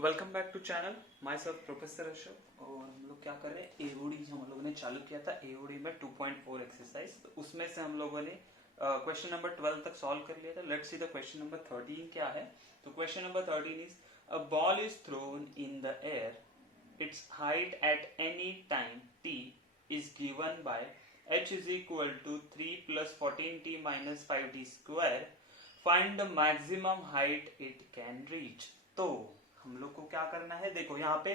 Welcome back to channel myself professor Ashok. और हम लोग क्या कर रहे हैं, एओडी जो हम लोगों ने चालू किया था एओडी में 2.4 एक्सरसाइज, तो उसमें से हम लोगों ने क्वेश्चन नंबर 12 तक सॉल्व कर लिया था। Let's see the question number 13 क्या है। तो question number 13 is a ball is thrown in the air, it's height at any time t is given by h is equal to 3 plus 14t minus 5t square. Find the maximum height it can reach. तो हम लोग को क्या करना है, देखो यहाँ पे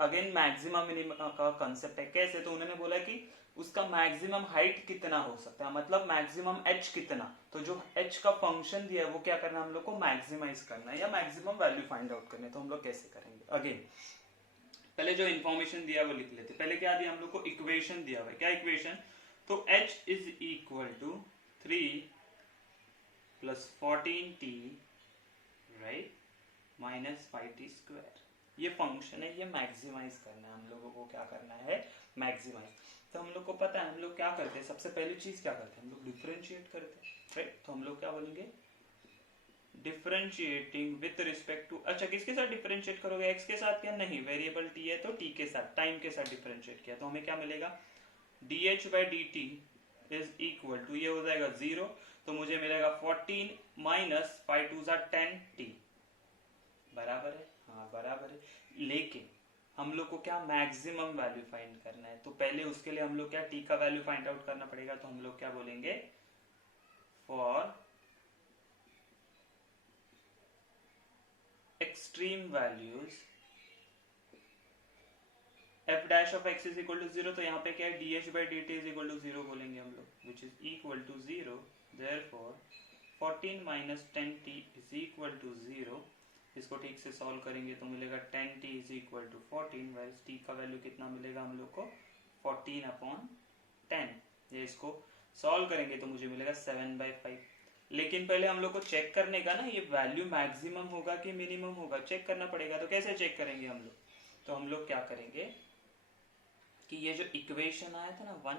अगेन मैक्सिमम मिनिमम का कंसेप्ट है। कैसे, तो उन्होंने बोला कि उसका मैक्सिमम हाइट कितना हो सकता है, मतलब मैक्सिमम एच कितना। तो जो एच का फंक्शन दिया है वो क्या करना है, हम लोग को मैक्सिमाइज करना है या मैक्सिमम वैल्यू फाइंड आउट करना है। तो हम लोग कैसे करेंगे, अगेन पहले जो इन्फॉर्मेशन दिया वो लिख लेते। पहले क्या दिया हम लोग को, इक्वेशन दिया हुआ है। क्या इक्वेशन, तो h is equal to 3 plus 14t right minus 5t square. ये फंक्शन है, ये मैक्सिमाइज करना है हम लोगों को। क्या करना है, मैक्सिमाइज। तो हम लोग को पता है हम लोग क्या करते हैं, सबसे पहली चीज क्या करते हैं, हम लोग डिफरेंशिएट करते हैं राइट। तो हम लोग क्या बोलेंगे, डिफरेंशिएटिंग विथ रिस्पेक्ट टू, अच्छा किसके साथ डिफरेंशिएट करोगे, एक्स के साथ क्या, नहीं वेरिएबल टी है तो टी के साथ, टाइम के साथ डिफरेंशिएट किया तो हमें क्या मिलेगा, dh by D T is equal to, ये हो जाएगा 0, तो मुझे मिलेगा 14 माइनस 5 टू 10t, बराबर है, हाँ बराबर है। लेकिन हम लोग को क्या मैक्सिमम वैल्यू फाइंड करना है, तो पहले उसके लिए हम लोग क्या t का वैल्यू फाइंड आउट करना पड़ेगा। तो हम लोग क्या बोलेंगे, for extreme values f dash of x is equal to 0, तो यहाँ पे क्या है, dh by D T is equal to 0 बोलेंगे हम लोग, which is equal to 0। Therefore 14 minus 10t is equal to 0। इसको ठीक से सॉल्व करेंगे तो मिलेगा 10t is equal to 14, whiles t का वैल्यू कितना मिलेगा हम लोग को, 14 अपॉन 10। ये इसको सॉल्व करेंगे तो मुझे मिलेगा 7/5। लेकिन पहले हम लोग को चेक करने का ना, ये वैल्यू मैक्सिमम होगा कि मिनिमम होगा, चेक करना पड़ेगा। तो कैसे चेक करेंगे हम लोग, तो हम लोग क्या करेंगे कि ये जो इक्वेशन आया था ना 1,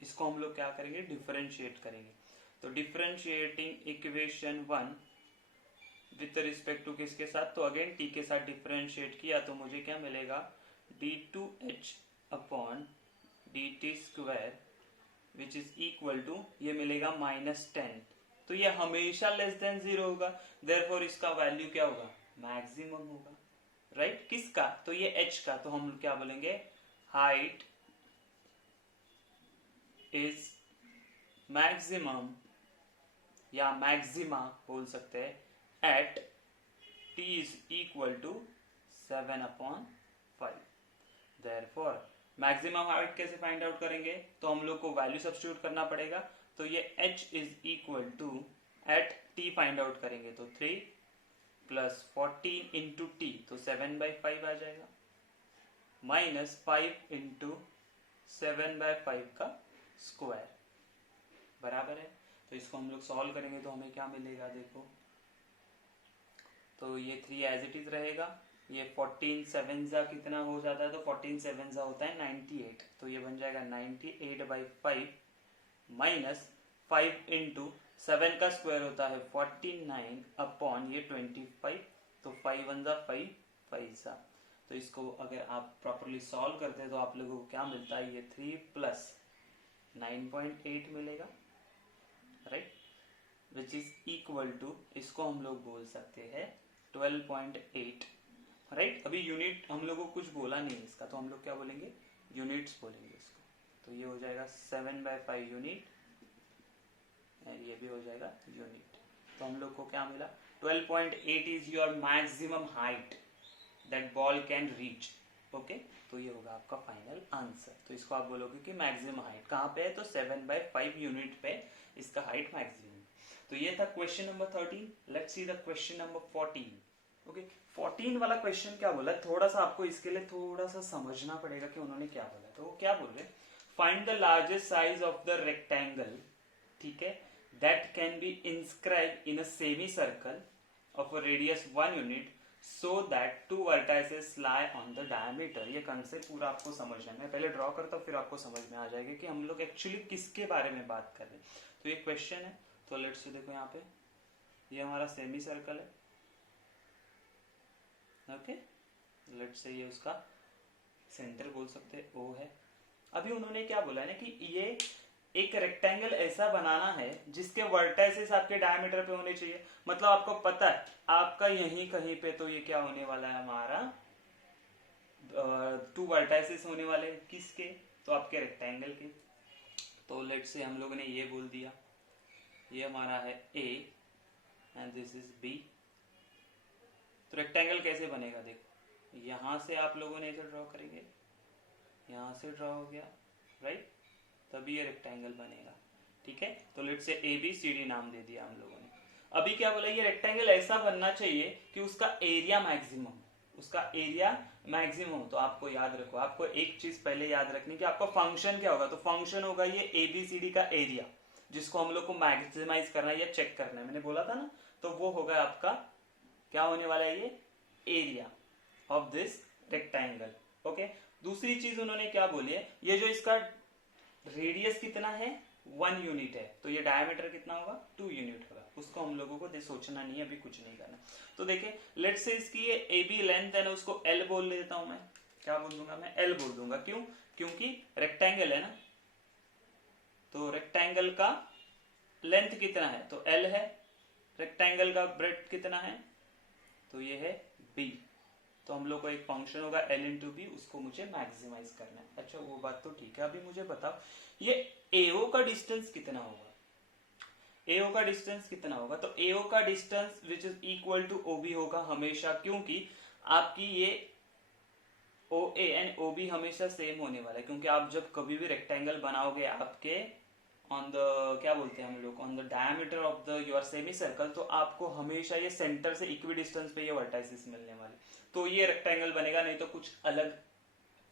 इसको हम लोग क्या करेंगे, डिफरेंशिएट करेंगे। तो differentiating equation 1 with respect to किसके साथ, तो अगेन टी के साथ डिफरेंशिएट किया तो मुझे क्या मिलेगा, d2h upon D T square which is equal to, ये मिलेगा -10। तो ये हमेशा लेस देन 0 होगा, देयरफॉर इसका वैल्यू क्या होगा, मैक्सिमम होगा राइट। किसका, तो ये h का। तो हम क्या बोलेंगे, हाइट इज मैक्सिमम या मैक्सिमा बोल सकते हैं at t is equal to 7/5। Therefore maximum height कैसे फाइंड आउट करेंगे, तो हम लोग को वैल्यू सब्स्टिट्यूट करना पड़ेगा। तो ये h is equal to at t find out करेंगे तो 3 प्लस 14 इंटू टी, तो 7/5 आ जाएगा, माइनस 5 इंटू 7/5 का स्क्वायर, बराबर है। तो इसको हम लोग सॉल्व करेंगे तो हमें क्या मिलेगा, देखो तो ये 3 एज इट इज रहेगा, ये 14 7 जा कितना हो जाता है, तो 14 7 जा होता है 98, तो ये बन जाएगा 98/5 माइनस 5 इंटू 7 का स्क्वायर होता है 49 अपॉन ये 25, तो 5 1 जा 5 5 जा। तो इसको अगर आप प्रॉपरली सॉल्व करते हैं तो आप लोगों को क्या मिलता है, ये 3 प्लस 9.8 मिलेगा right, which is equal to, इसको हम लोग बोल सकते हैं 12.8 राइट। अभी यूनिट हम लोग को कुछ बोला नहीं इसका, तो हम लोग क्या बोलेंगे, यूनिट्स बोलेंगे इसको। तो ये हो जाएगा 7/5 यूनिट, ये भी हो जाएगा यूनिट। तो हम लोग को क्या मिला, 12.8 is your maximum height that ball can reach. Okay, तो ये होगा आपका फाइनल आंसर। तो इसको आप बोलोगे कि मैक्सिमम हाइट कहाँ पे है, तो 7/5 यूनिट पे इसका हाइट मैक्सिमम। तो ये था question number 13। Let's see the question number 14। Okay, 14 वाला क्वेश्चन क्या बोला, थोड़ा सा आपको इसके लिए थोड़ा सा समझना पड़ेगा कि उन्होंने क्या बोला। तो वो क्या बोल रहे, find the largest size of the rectangle, ठीक है, that can be inscribe in a semi circle of a radius 1 unit so that two vertices lie on the diameter। ये कंसेप्ट पूरा आपको समझना है, मैं पहले ड्रॉ करता हूँ फिर आपको समझ में आ जाएगा कि हम लोग एक्चुअली किसके बारे में बात कर रहे हैं। तो ये क्वेश्चन है, तो लेट्स से देखो यहाँ पे ये हमारा सेमी सर्कल है, ओके लेट्स से ये उसका सेंटर बोल सकते हैं, ओ है। अभी उन्होंने क्या बोला है ना कि ये एक रेक्टेंगल ऐसा बनाना है जिसके वर्टाइसेस आपके डायमीटर पे होने चाहिए। मतलब आपको पता है आपका यहीं कहीं पे तो ये क्या होने वाला है हमारा, 2 वर्टाइसेस होने वाले हैं किसके, तो आपके रेक्टेंगल के। तो लेट्स से हम लोगों ने ये बोल दिया, ये हमारा है A and this is B. तो रेक्टेंगल कैसे बनेगा, देखो यहां से आप लोगों ने इसे ड्रॉ करेंगे, यहां से ड्रॉ हो गया, राइट, तभी ये रेक्टेंगल बनेगा। ठीक है, तो लेट से ए बी सी डी नाम दे दिया हम लोगों ने। अभी क्या बोला, ये रेक्टेंगल ऐसा बनना चाहिए कि उसका एरिया मैक्सिमम, उसका एरिया मैक्सिमम। तो आपको याद रखो, आपको एक चीज पहले याद रखनी कि आपका फंक्शन क्या होगा। तो फंक्शन होगा ये ए बी सी डी का एरिया, जिसको हम लोग को मैक्सिमाइज करना है या चेक करना है, मैंने बोला था ना। तो वो होगा आपका क्या होने वाला है, ये area of this rectangle. Okay, दूसरी चीज उन्होंने क्या बोली है, ये जो इसका रेडियस कितना है 1 यूनिट है, तो ये डायमीटर कितना होगा 2 यूनिट होगा। उसको हम लोगों को सोचना नहीं है, अभी कुछ नहीं करना। तो देखिए लेट्स से इसकी ये ए बी लेंथ है ना, उसको एल बोल लेता हूं मैं। क्या बोल दूंगा मैं, एल बोल दूंगा। क्यों, क्योंकि रेक्टेंगल है ना, तो रेक्टेंगल का लेंथ कितना है, तो एल है। रेक्टेंगल का ब्रेड्थ कितना है, तो ये है बी। तो हम लोग को एक फंक्शन होगा एल इंटू बी, उसको मुझे मैक्सिमाइज करना है। अच्छा वो बात तो ठीक है, अभी मुझे बताओ ये एओ का डिस्टेंस कितना होगा, एओ का डिस्टेंस कितना होगा। तो एओ का distance which is equal to O B होगा हमेशा, क्योंकि आपकी ये O A and O B हमेशा सेम होने वाला है। क्योंकि आप जब कभी भी रेक्टेंगल बनाओगे आपके ऑन द क्या बोलते हैं हम लोग, on the diameter of the your semi circle, तो आपको हमेशा ये सेंटर से इक्वी डिस्टेंस पे ये वर्टाइसेस मिलने वाले। तो ये रेक्टेंगल बनेगा, नहीं तो कुछ अलग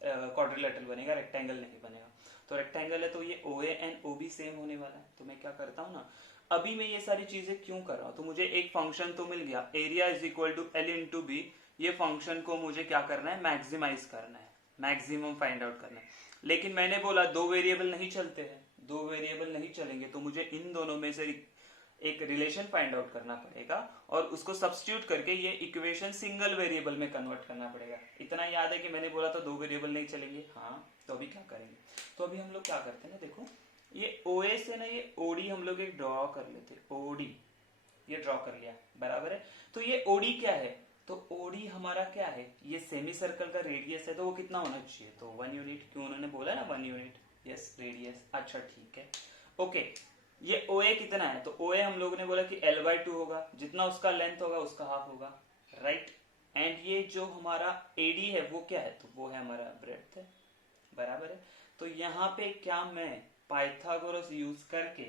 क्वाड्रिलेटरल बनेगा, रेक्टेंगल नहीं बनेगा। तो रेक्टेंगल है तो ये O A and O B same होने वाला है। तो मैं क्या करता हूँ ना, अभी मैं ये सारी चीजें क्यों कर रहा हूँ, तो मुझे एक फंक्शन तो मिल गया, area is equal to L into B. ये फंक्शन को मुझे क्या करना है, मैक्सिमाइज करना है, मैक्सिमम फाइंड आउट करना है। लेकिन मैंने बोला 2 वेरिएबल नहीं चलते हैं, 2 वेरिएबल नहीं चलेंगे, तो मुझे इन दोनों में से एक रिलेशन फाइंड आउट करना पड़ेगा और उसको सब्स्टिट्यूट करके ये इक्वेशन सिंगल वेरिएबल में कन्वर्ट करना पड़ेगा। इतना याद है कि मैंने बोला था 2 वेरिएबल नहीं चलेंगे। हाँ, तो अभी क्या करेंगे, तो अभी हम लोग क्या करते हैं ना, देखो ये ओ ए से ना ये ओडी हम लोग एक ड्रॉ कर लेते, ओडी ये ड्रॉ कर लिया, बराबर है। तो ये ओडी क्या है, तो ओडी हमारा क्या है, ये सेमी सर्कल का रेडियस है, तो वो कितना होना चाहिए, तो 1 यूनिट। क्यों, उन्होंने बोला ना 1 यूनिट, यस रेडियस। अच्छा ठीक है, ओके। ये ओ ए कितना है, तो ओ ए हम लोगों ने बोला कि एल बाई 2 होगा, जितना उसका लेंथ होगा उसका हाफ होगा, राइट। एंड ये जो हमारा एडी है वो क्या है, तो वो है हमारा ब्रेड्थ है, बराबर है। तो यहाँ पे क्या मैं पाइथागोरस यूज करके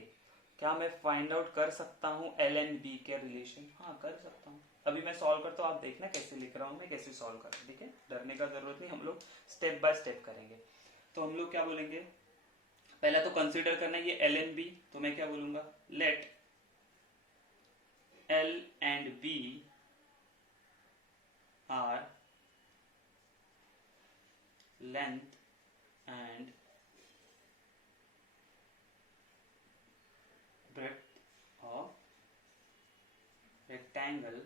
क्या मैं फाइंड आउट कर सकता हूँ एल एंड बी के रिलेशन, हाँ कर सकता हूँ। अभी मैं सॉल्व करता हूँ, आप देखना कैसे लिख रहा हूँ मैं, कैसे सॉल्व कर रहा हूँ, ठीक है, डरने का जरूरत नहीं, हम लोग स्टेप बाय स्टेप करेंगे। तो हम लोग क्या बोलेंगे, पहला तो कंसीडर करना है ये एल एंड बी, तो मैं क्या बोलूंगा, let L and B are length and breadth of rectangle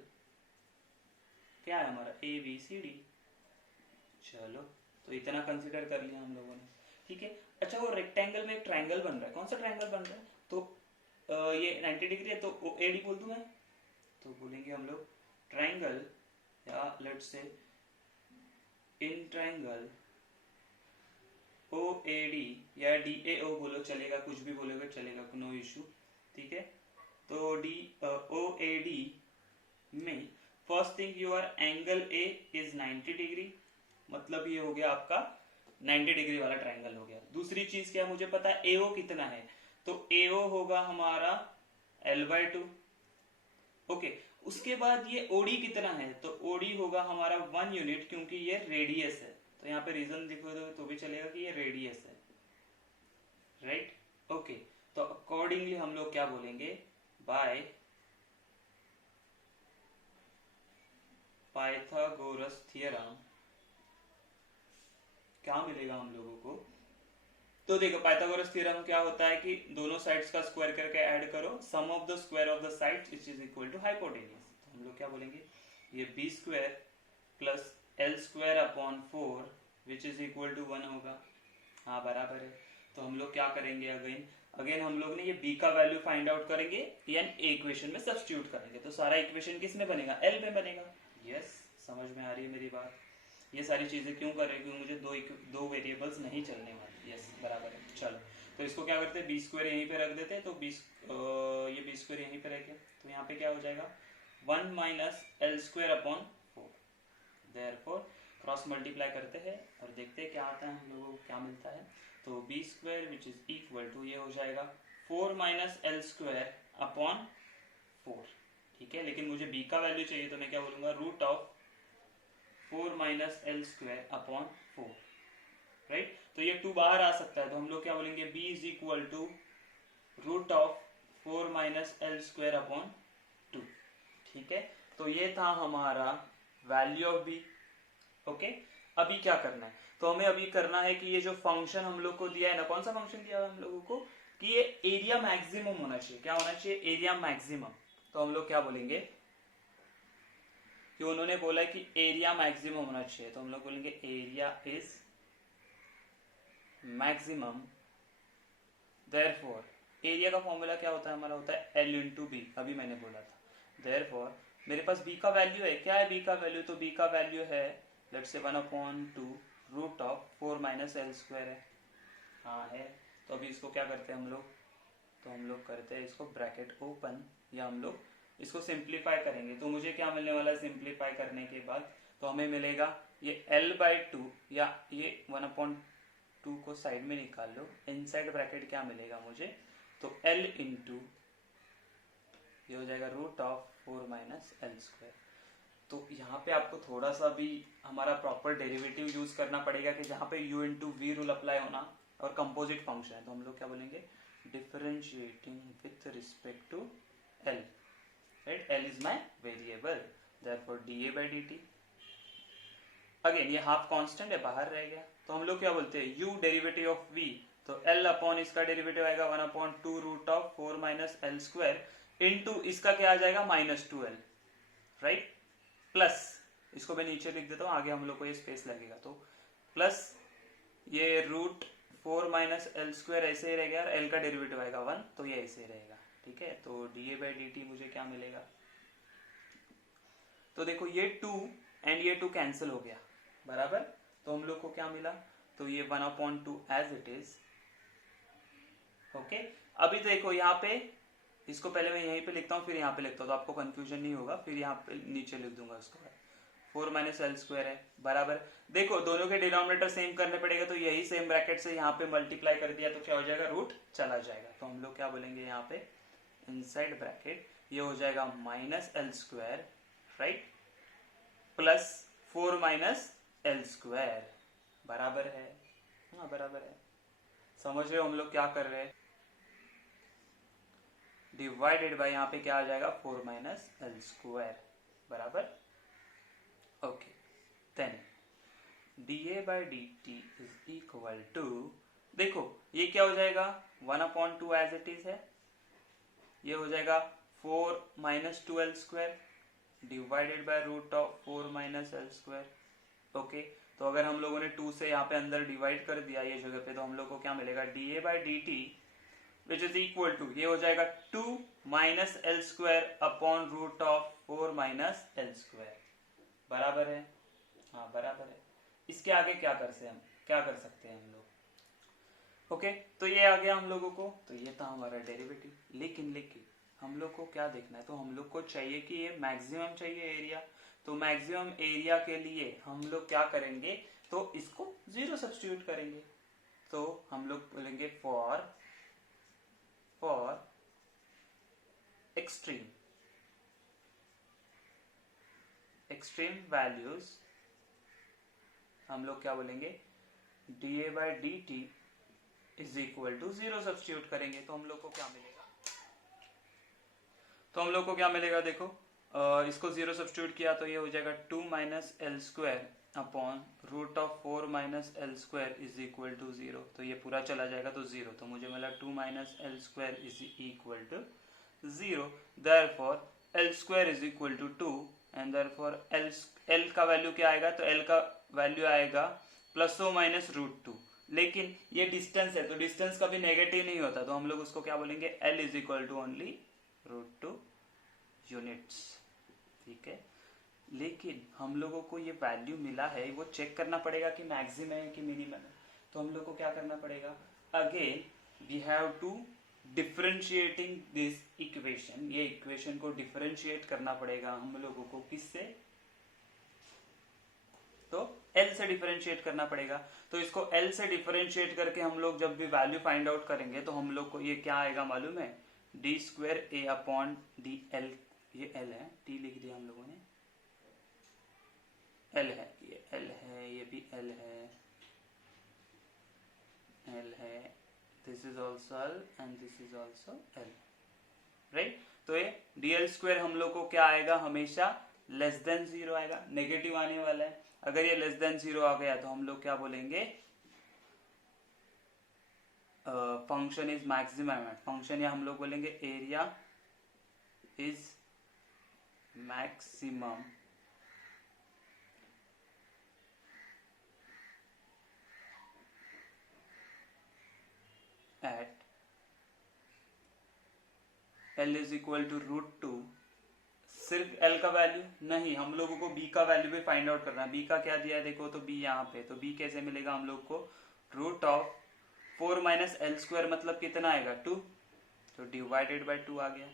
क्या है हमारा ए बी सी डी। चलो तो इतना कंसिडर कर लिया हम लोगों ने, ठीक है। अच्छा वो रेक्टेंगल में एक ट्रायंगल बन रहा है, कौन सा ट्रायंगल बन रहा है, तो ये 90 डिग्री है, तो ए डी बोल दूं मैं, तो बोलेंगे हम लोग ट्रायंगल या let's say in triangle O A D या डी ए ओ बोलो चलेगा, कुछ भी बोलोगे चलेगा, नो इशू, ठीक है। तो डी ओ ए डी में first thing your angle A is 90 degree, मतलब ये हो गया आपका 90 डिग्री वाला ट्रायंगल हो गया। दूसरी चीज क्या मुझे पता है, एओ कितना है, तो एओ होगा हमारा एल बाई 2, ओके। उसके बाद ये ओडी कितना है, तो ओडी होगा हमारा 1 यूनिट, क्योंकि ये रेडियस है, तो यहाँ पे रीजन लिखो तो भी चलेगा कि ये रेडियस है, राइट, ओके। तो अकॉर्डिंगली हम लोग क्या बोलेंगे, बाय पाइथागोरस थ्योरम क्या मिलेगा हम लोगों को, तो देखो पाइथागोरस थ्योरम क्या होता है कि दोनों साइड्स का स्क्वायर करके ऐड करो, sum of the square of the sides is equal to hypotenuse. तो हम लोग क्या बोलेंगे, ये B square plus L square upon 4 which is equal to 1 होगा। हाँ बराबर है। तो हम लोग क्या करेंगे, अगेन हम लोग ने ये b का वैल्यू फाइंड आउट करेंगे यानी इक्वेशन में सब्स्टिट्यूट करेंगे। तो सारा इक्वेशन किस में बनेगा, l में बनेगा। यस, समझ में आ रही है मेरी बात। ये सारी चीजें क्यों कर रहे हैं, क्योंकि मुझे दो वेरिएबल्स नहीं चलने वाली। यस बराबर है। चलो तो इसको क्या करते हैं, बी स्क्वायर यहीं पे रख देते हैं। तो ये बी स्क्वायर यहीं पे रखे तो यहाँ पे क्या हो जाएगा 1 minus L square upon 4। Therefore cross multiply करते हैं और देखते हैं क्या आता है, हम लोगों को क्या मिलता है। तो B square which is equal to ये हो जाएगा 4 माइनस एल स्क्वायर अपॉन 4। ठीक है, लेकिन मुझे b का वैल्यू चाहिए तो मैं क्या बोलूंगा, root of 4 minus L square upon 4। Right, तो ये 2 बाहर आ सकता है तो हम लोग क्या बोलेंगे, b is equal to root of 4 minus L square upon 2। ठीक है, तो ये था हमारा वैल्यू ऑफ b। ओके, अभी क्या करना है, तो हमें अभी करना है कि ये जो फंक्शन हम लोग को दिया है ना, कौन सा फंक्शन दिया है हम लोगों को, कि ये एरिया मैक्सिमम होना चाहिए। क्या होना चाहिए, एरिया मैक्सिमम। तो हम लोग क्या बोलेंगे कि उन्होंने बोला है कि एरिया मैक्सिमम होना चाहिए, तो हम लोग बोलेंगे area is maximum. Therefore area का फॉर्मूला क्या होता है हमारा, होता है एल इंटू बी। अभी मैंने बोला था। देयरफॉर मेरे पास b का वैल्यू है, क्या है b का वैल्यू, तो b का वैल्यू है let's say 1/2 root of 4 minus L square है। हाँ है, तो अभी इसको क्या करते हैं हम लोग, तो हम लोग करते हैं इसको ब्रैकेट ओपन, या हम लोग इसको सिंप्लीफाई करेंगे। तो मुझे क्या मिलने वाला है सिंप्लीफाई करने के बाद, तो हमें मिलेगा ये l/2 या ये 1/2 को साइड में निकाल लो, इनसाइड ब्रैकेट क्या मिलेगा मुझे, तो l इंटू ये हो जाएगा root of 4 minus L square. तो यहाँ पे आपको थोड़ा सा भी हमारा प्रॉपर डेरिवेटिव यूज करना पड़ेगा कि जहाँ पे u into we rule apply होना और कंपोजिट फंक्शन है, तो हम लोग क्या बोलेंगे, differentiating with respect to l। Right, l is my variable, therefore dA/dt। Again ये हाफ कांस्टेंट है, बाहर रह गया, तो हम लोग क्या बोलते हैं, u डेरिवेटिव ऑफ v, तो l अपॉन इसका डेरिवेटिव आएगा 1/2 root of 4 minus L square into इसका क्या आ जाएगा -2l। राइट, प्लस इसको मैं नीचे लिख देता हूँ, आगे हम लोग को ये स्पेस लगेगा, तो प्लस ये रूट 4 माइनस एल स्क्वायर ऐसे ही रहेगा, और l का डेरिवेटिव आएगा 1, तो ये ऐसे ही रहेगा। ठीक है, तो dA/dt मुझे क्या मिलेगा, तो देखो ये 2 एंड ये 2 कैंसिल हो गया, बराबर। तो हम लोग को क्या मिला, तो ये 1/2 एज इट इज। ओके, अभी देखो यहाँ पे इसको पहले मैं यहीं पे लिखता हूँ, फिर यहाँ पे लिखता हूँ, तो आपको कंफ्यूजन नहीं होगा, फिर यहाँ पे नीचे लिख दूंगा उसको। 4 माइनस एल स्क्वायर है, बराबर। देखो दोनों के डिनोमिनेटर सेम करने पड़ेगा, तो यही सेम ब्रैकेट से यहाँ पे मल्टीप्लाई कर दिया तो क्या हो जाएगा, रूट चला जाएगा। तो हम लोग क्या बोलेंगे यहाँ पे, इनसाइड ब्रैकेट ये हो जाएगा minus L square, right, plus 4 minus L square, बराबर है। हाँ बराबर है, समझ रहे हो हम लोग क्या कर रहे हैं, डिवाइडेड बाय यहाँ पे क्या आ जाएगा 4 माइनस एल स्क्वायर, बराबर। Okay, then dA/dt is equal to, देखो ये क्या हो जाएगा 1/2 एज इट इज है, ये हो जाएगा 4 minus 2l square divided by root of 4 minus L square. Okay, तो अगर हम लोगों ने 2 से यहाँ पे अंदर डिवाइड कर दिया ये जगह पे, तो हम लोग को क्या मिलेगा, dA/dt which is equal to, ये हो जाएगा 2 minus L square upon root of 4 minus L square, बराबर है। हाँ बराबर है, इसके आगे क्या कर सकते हैं हम लोग। ओके, तो ये आ गया हम लोगों को, तो ये था हमारा डेरिवेटिव। लेकिन हम लोग को क्या देखना है, तो हम लोग को चाहिए कि ये मैक्सिमम चाहिए एरिया, तो मैक्सिमम एरिया के लिए हम लोग क्या करेंगे, तो इसको 0 सब्स्टिट्यूट करेंगे। तो हम लोग बोलेंगे फॉर एक्सट्रीम वैल्यूज हम लोग क्या बोलेंगे, dA/dt is equal to 0 substitute करेंगे। तो हम लोग को क्या मिलेगा, देखो इसको 0 सब्स्टिट्यूट किया तो ये हो जाएगा 2 minus L square upon root of 4 minus L square is equal to 0। तो ये पूरा चला जाएगा तो 0, तो मुझे मिला 2 minus L square is equal to 0। Therefore L square is equal to 2 and therefore L का वैल्यू क्या आएगा, तो एल का वैल्यू आएगा प्लस ओ माइनस √2। लेकिन ये डिस्टेंस है तो डिस्टेंस कभी नेगेटिव नहीं होता, तो हम लोग उसको क्या बोलेंगे, L is equal to only √2 units. ठीक है, लेकिन हम लोगों को ये वैल्यू मिला है, वो चेक करना पड़ेगा कि मैक्सिमम है कि मिनिमम है। तो हम लोग को क्या करना पड़ेगा, again we have to differentiating this equation, ये इक्वेशन को डिफरेंशिएट करना पड़ेगा हम लोगों को, किससे, तो L से डिफरेंशिएट करना पड़ेगा। तो इसको L से डिफरेंशिएट करके हम लोग जब भी वैल्यू फाइंड आउट करेंगे तो हम लोग को ये क्या आएगा मालूम है, d² A/dl, ये L है, t लिख दिया हम लोगों ने, L है, ये L है, ये भी L है, L है, this is also L and this is also L, right. तो ये dl² हम लोग को क्या आएगा, हमेशा लेस देन 0 आएगा, नेगेटिव आने वाला है। अगर ये लेस देन 0 आ गया तो हम लोग क्या बोलेंगे, फंक्शन इज मैक्सिमम, फंक्शन या हम लोग बोलेंगे area is maximum at L is equal to √2। सिर्फ L का वैल्यू नहीं, हम लोगों को B का वैल्यू भी फाइंड आउट करना है। B का क्या दिया है देखो, तो B यहाँ पे, तो B कैसे मिलेगा हम लोग को, √4 माइनस L² मतलब कितना आएगा, 2, तो डिवाइडेड बाय 2 आ गया।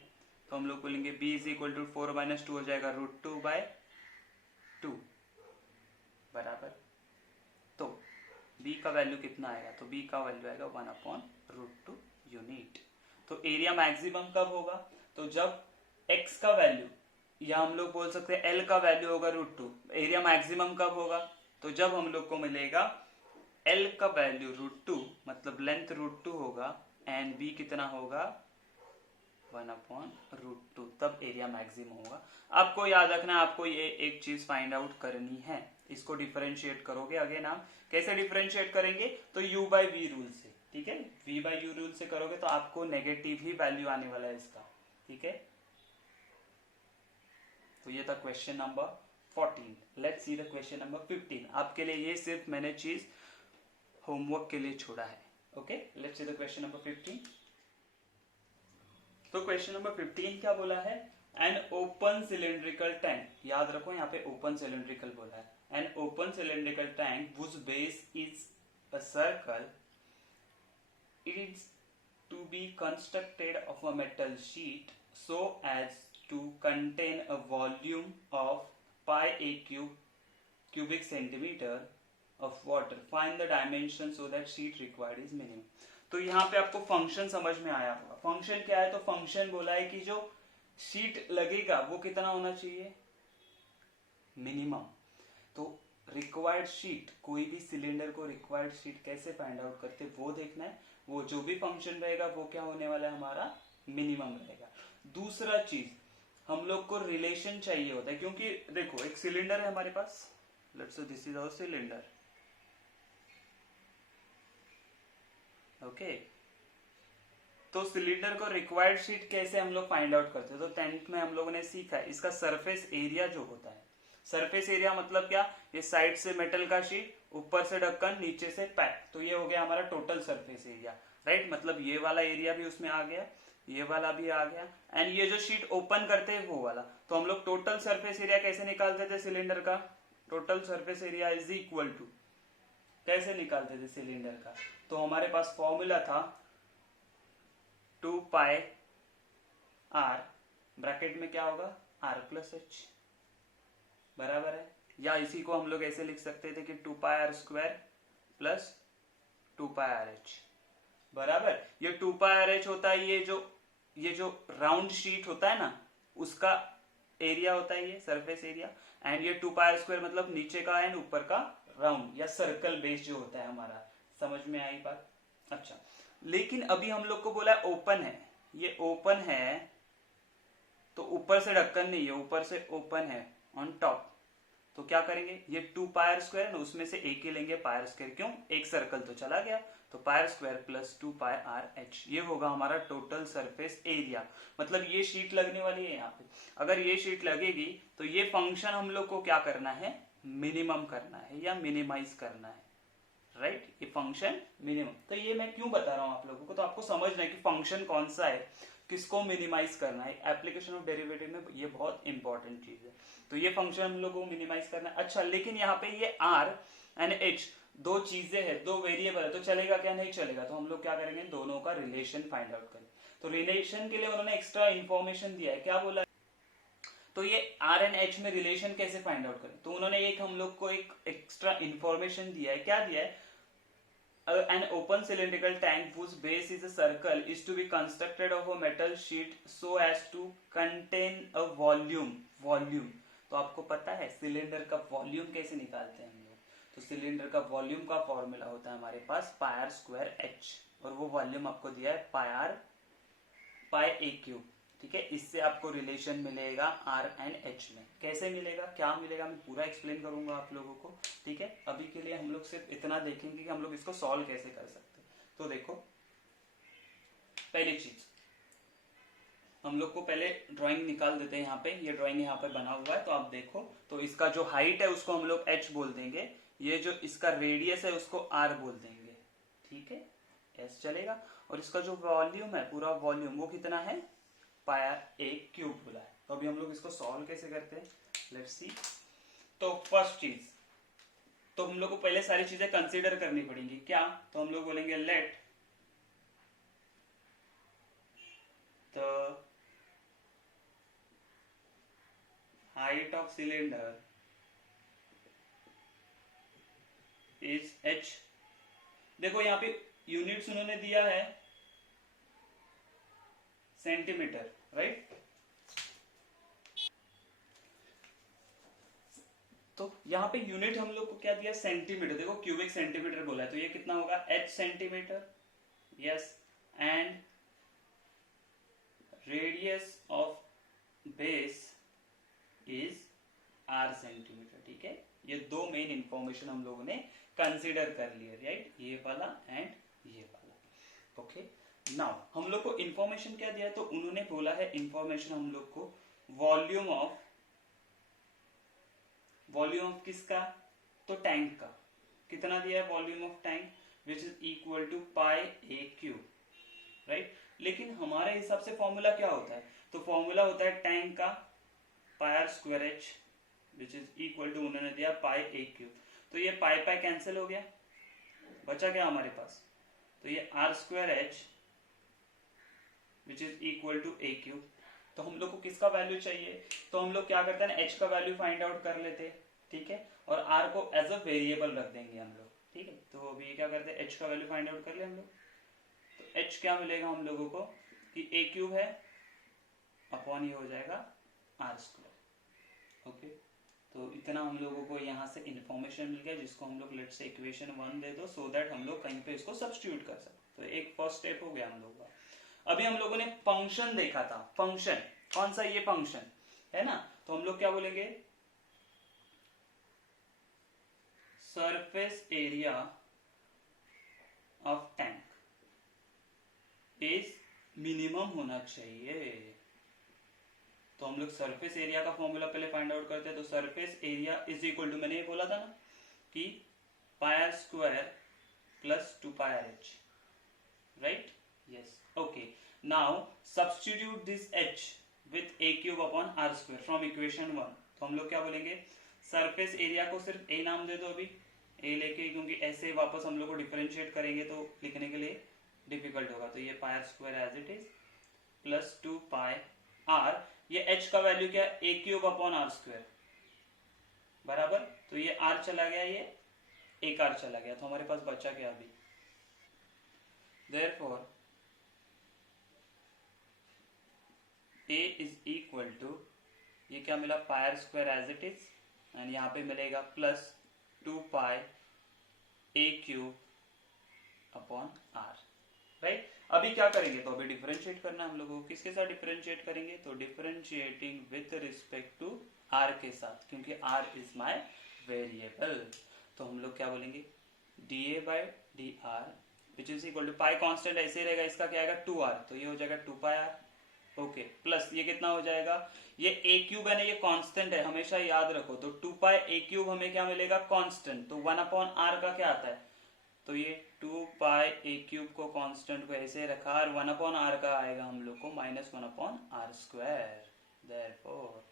तो हम लोग बोलेंगे B is equal to 4 minus 2 हो जाएगा √2/2 बराबर। तो B का वैल्यू कितना आएगा, तो B का वैल्यू आएगा 1/√2 यूनिट। तो एरिया मैक्सिमम कब होगा, तो जब x का वैल्यू, या हम लोग बोल सकते हैं L का वैल्यू होगा √2। एरिया मैक्सिमम कब होगा, तो जब हम लोग को मिलेगा L का वैल्यू √2, मतलब लेंथ √2 होगा एंड B कितना होगा 1/√2, तब एरिया मैक्सिमम होगा। आपको याद रखना है, आपको ये एक चीज फाइंड आउट करनी है, इसको डिफरेंशिएट करोगे। अगेन हम कैसे डिफरेंशिएट करेंगे, तो u/v रूल से, ठीक है, v/u रूल से करोगे तो आपको नेगेटिव ही वैल्यू आने वाला है इसका, ठीक है। तो ये था question number 14। Let's see the question number 15। आपके लिए ये सिर्फ मैंने चीज होमवर्क के लिए छोड़ा है, okay. Let's see the question number 15। तो क्वेश्चन नंबर 15 क्या बोला है, एन ओपन सिलेंड्रिकल टैंक, याद रखो यहाँ पे ओपन सिलेंड्रिकल बोला है, an open cylindrical tank whose base is a circle, it is to be constructed of a metal sheet so as to contain a volume of pi a cubic centimeter of water. Find the dimension so that sheet required is minimum. तो यहाँ पे आपको function समझ में आया होगा। Function क्या है, तो फंक्शन बोला है कि जो शीट लगेगा वो कितना होना चाहिए, मिनिमम। तो रिक्वायर्ड शीट, कोई भी सिलेंडर को रिक्वायर्ड शीट कैसे फाइंड आउट करते वो देखना है। वो जो भी फंक्शन रहेगा वो क्या होने वाला है, हमारा मिनिमम रहेगा। दूसरा चीज, हम लोग को रिलेशन चाहिए होता है, क्योंकि देखो एक सिलेंडर है हमारे पास, let's say this is our cylinder, okay. तो सिलेंडर को रिक्वायर्ड शीट कैसे हम लोग फाइंड आउट करते हैं, तो 10th में हम लोगों ने सीखा है, इसका सरफेस एरिया जो होता है। सरफेस एरिया मतलब क्या, ये साइड से मेटल का शीट, ऊपर से ढक्कन, नीचे से पैक, तो ये हो गया हमारा टोटल सरफेस एरिया, राइट। मतलब ये वाला एरिया भी उसमें आ गया, ये वाला भी आ गया, एंड ये जो शीट ओपन करते हैं वो वाला। तो हम लोग टोटल सरफेस एरिया कैसे निकालते थे सिलेंडर का, total surface area is equal to, कैसे निकालते थे सिलेंडर का, तो हमारे पास फॉर्मूला था 2 पाई r, ब्रैकेट में क्या होगा r+h, बराबर है। या इसी को हम लोग ऐसे लिख सकते थे कि 2 पाई r² प्लस 2 पाई RH, बराबर। ये 2 पाई RH होता है, ये जो राउंड शीट होता है ना, उसका एरिया होता है ये सरफेस एरिया, एंड ये 2 पाई r² मतलब नीचे का एंड ऊपर का राउंड या सर्कल बेस जो होता है हमारा। समझ में आई बात, अच्छा। लेकिन अभी हम लोग को बोला है ओपन है, ये ओपन है तो ऊपर से ढक्कन नहीं है, ऊपर से ओपन है ऑन टॉप, तो क्या करेंगे, ये 2 पाई आर स्क्वायर ना, उसमें से एक ही लेंगे पाई आर स्क्वायर, क्यों, एक सर्कल तो चला गया, तो pi r square plus 2 pi r h, ये होगा हमारा टोटल सरफेस एरिया। मतलब ये शीट लगने वाली है यहाँ पे, अगर ये शीट लगेगी तो ये फंक्शन हम लोग को क्या करना है, मिनिमम करना है या मिनिमाइज करना है, राइट, ये फंक्शन मिनिमम। तो ये मैं क्यों बता रहा हूँ आप लोगों को, तो आपको समझना है कि फंक्शन कौन सा है, किसको मिनिमाइज करना है, एप्लीकेशन ऑफ डेरिवेटिव में ये बहुत इंपॉर्टेंट चीज है। तो ये फंक्शन हम लोग को मिनिमाइज करना है। अच्छा, लेकिन यहाँ पे ये आर एंड एच दो चीजें हैं, दो वेरिएबल है, तो चलेगा क्या, नहीं चलेगा। तो हम लोग क्या करेंगे, दोनों का रिलेशन फाइंड आउट करें। तो रिलेशन के लिए उन्होंने एक्स्ट्रा इन्फॉर्मेशन दिया है, क्या बोला, तो ये आर एंड एच में रिलेशन कैसे फाइंड आउट करें, तो उन्होंने एक हम लोग को एक एक्स्ट्रा इन्फॉर्मेशन दिया है, क्या दिया है, an open cylindrical tank whose base is a circle is to be constructed of a metal sheet so as to contain a volume। तो आपको पता है सिलेंडर का वॉल्यूम कैसे निकालते हैं हम लोग, तो सिलेंडर का वॉल्यूम का फॉर्मूला होता है हमारे पास पाई आर स्क्वायर एच, और वो वॉल्यूम आपको दिया है पाई ए क्यूब, ठीक है। इससे आपको रिलेशन मिलेगा आर एंड एच में, कैसे मिलेगा, क्या मिलेगा, मैं पूरा एक्सप्लेन करूंगा आप लोगों को, ठीक है। अभी के लिए हम लोग सिर्फ इतना देखेंगे कि हम लोग इसको सॉल्व कैसे कर सकते हैं। तो देखो, पहली चीज हम लोग को पहले ड्राइंग निकाल देते हैं। यहाँ पे ये ड्राइंग यहाँ पे बना हुआ है, तो आप देखो, तो इसका जो हाइट है उसको हम लोग एच बोल देंगे, ये जो इसका रेडियस है उसको आर बोल देंगे, ठीक है, एस चलेगा। और इसका जो वॉल्यूम है, पूरा वॉल्यूम, वो कितना है, पाई आर ए क्यूब बोला है। तो अभी हम लोग इसको सॉल्व कैसे करते हैं, लेट्स सी। तो फर्स्ट चीज, तो हम लोग को पहले सारी चीजें कंसीडर करनी पड़ेंगी, क्या, तो हम लोग बोलेंगे let the height of cylinder is H. देखो यहाँ पे यूनिट्स उन्होंने दिया है सेंटीमीटर, राइट। तो यहाँ पे यूनिट हम लोग को क्या दिया, सेंटीमीटर, देखो क्यूबिक सेंटीमीटर बोला है, तो ये कितना होगा, H centimetre, yes, and radius of base is R centimetre, ठीक है। ये दो मेन इंफॉर्मेशन हम लोगों ने कंसीडर कर लिया, राइट, ये वाला एंड ये वाला, ओके। नाउ हम लोग को इंफॉर्मेशन क्या दिया, तो उन्होंने बोला है इंफॉर्मेशन हम लोग को वॉल्यूम ऑफ किसका, तो टैंक का, कितना दिया है volume of tank, which is equal to pi A cube, right. लेकिन हमारे हिसाब से फॉर्मूला क्या होता है, तो फॉर्मूला होता है टैंक का pi r square H which is equal to, उन्होंने दिया पाई ए क्यूब, तो ये पाई पाई कैंसिल हो गया, बचा क्या हमारे पास, तो ये R square H which is equal to A cube. तो हम लोग को किसका वैल्यू चाहिए, तो हम लोग क्या करते हैं, एच का वैल्यू फाइंड आउट कर लेते हैं, ठीक है, और आर को एज अ वेरिएबल रख देंगे हम लोग, ठीक है। तो अभी क्या करते हैं, एच का वैल्यू फाइंड आउट कर ले हम लोग, तो एच क्या मिलेगा हम लोगों को, कि ए क्यूब है अपॉन ये हो जाएगा आर स्क्वायर, ओके। तो इतना हम लोगों को यहाँ से इंफॉर्मेशन मिल गया, जिसको हम लोग लेट से इक्वेशन 1 दे दो, सो दैट हम लोग कहीं पे इसको सब्स्टिट्यूट कर सकते। तो एक फर्स्ट स्टेप हो गया हम लोगों का। अभी हम लोगों ने फंक्शन देखा था, फंक्शन कौन सा, ये फंक्शन है ना, तो हम लोग क्या बोलेंगे, surface area of tank is minimum होना चाहिए। तो हम लोग सरफेस एरिया का फॉर्मूला पहले फाइंड आउट करते हैं, तो surface area is equal to, मैंने ये बोला था ना कि pi r square plus 2 pi r h, right, yes, okay. Now substitute this h with a cube upon are square from equation 1। तो हम लोग क्या बोलेंगे, सरफेस एरिया को सिर्फ ए नाम दे दो अभी, ए लेके, क्योंकि ऐसे वापस हम लोग को डिफरेंशिएट करेंगे तो लिखने के लिए डिफिकल्ट होगा। तो ये pi r square as it is plus 2 pi r, ये h का वैल्यू क्या है, a cube upon are square, बराबर। तो ये r चला गया, ये एक r चला गया, तो हमारे पास बचा क्या अभी, therefore a is equal to, ये क्या मिला, pi r square as it is, and यहाँ पे मिलेगा प्लस 2 पाई ए क्यूब अपॉन आर, राइट। अभी क्या करेंगे, तो अभी डिफरेंशिएट करना है हम लोगों को। किसके साथ डिफरेंशिएट करेंगे, तो differentiating with respect to R के साथ, क्योंकि आर इज माय वेरिएबल। तो हम लोग क्या बोलेंगे, D A by D R which is equal to pi constant ऐसे रहेगा, इसका क्या आएगा 2r, तो ये हो जाएगा 2 पाई आर। ओके, प्लस ये कितना हो जाएगा, ये ए क्यूब है ना, ये कांस्टेंट है, हमेशा याद रखो। तो 2 पाई ए क्यूब हमें क्या मिलेगा, कांस्टेंट। तो 1 अपॉन आर का क्या आता है, तो ये 2 पाई ए क्यूब को कांस्टेंट को ऐसे रखा, और 1 अपॉन आर का आएगा हम लोग को -1 upon are square. Therefore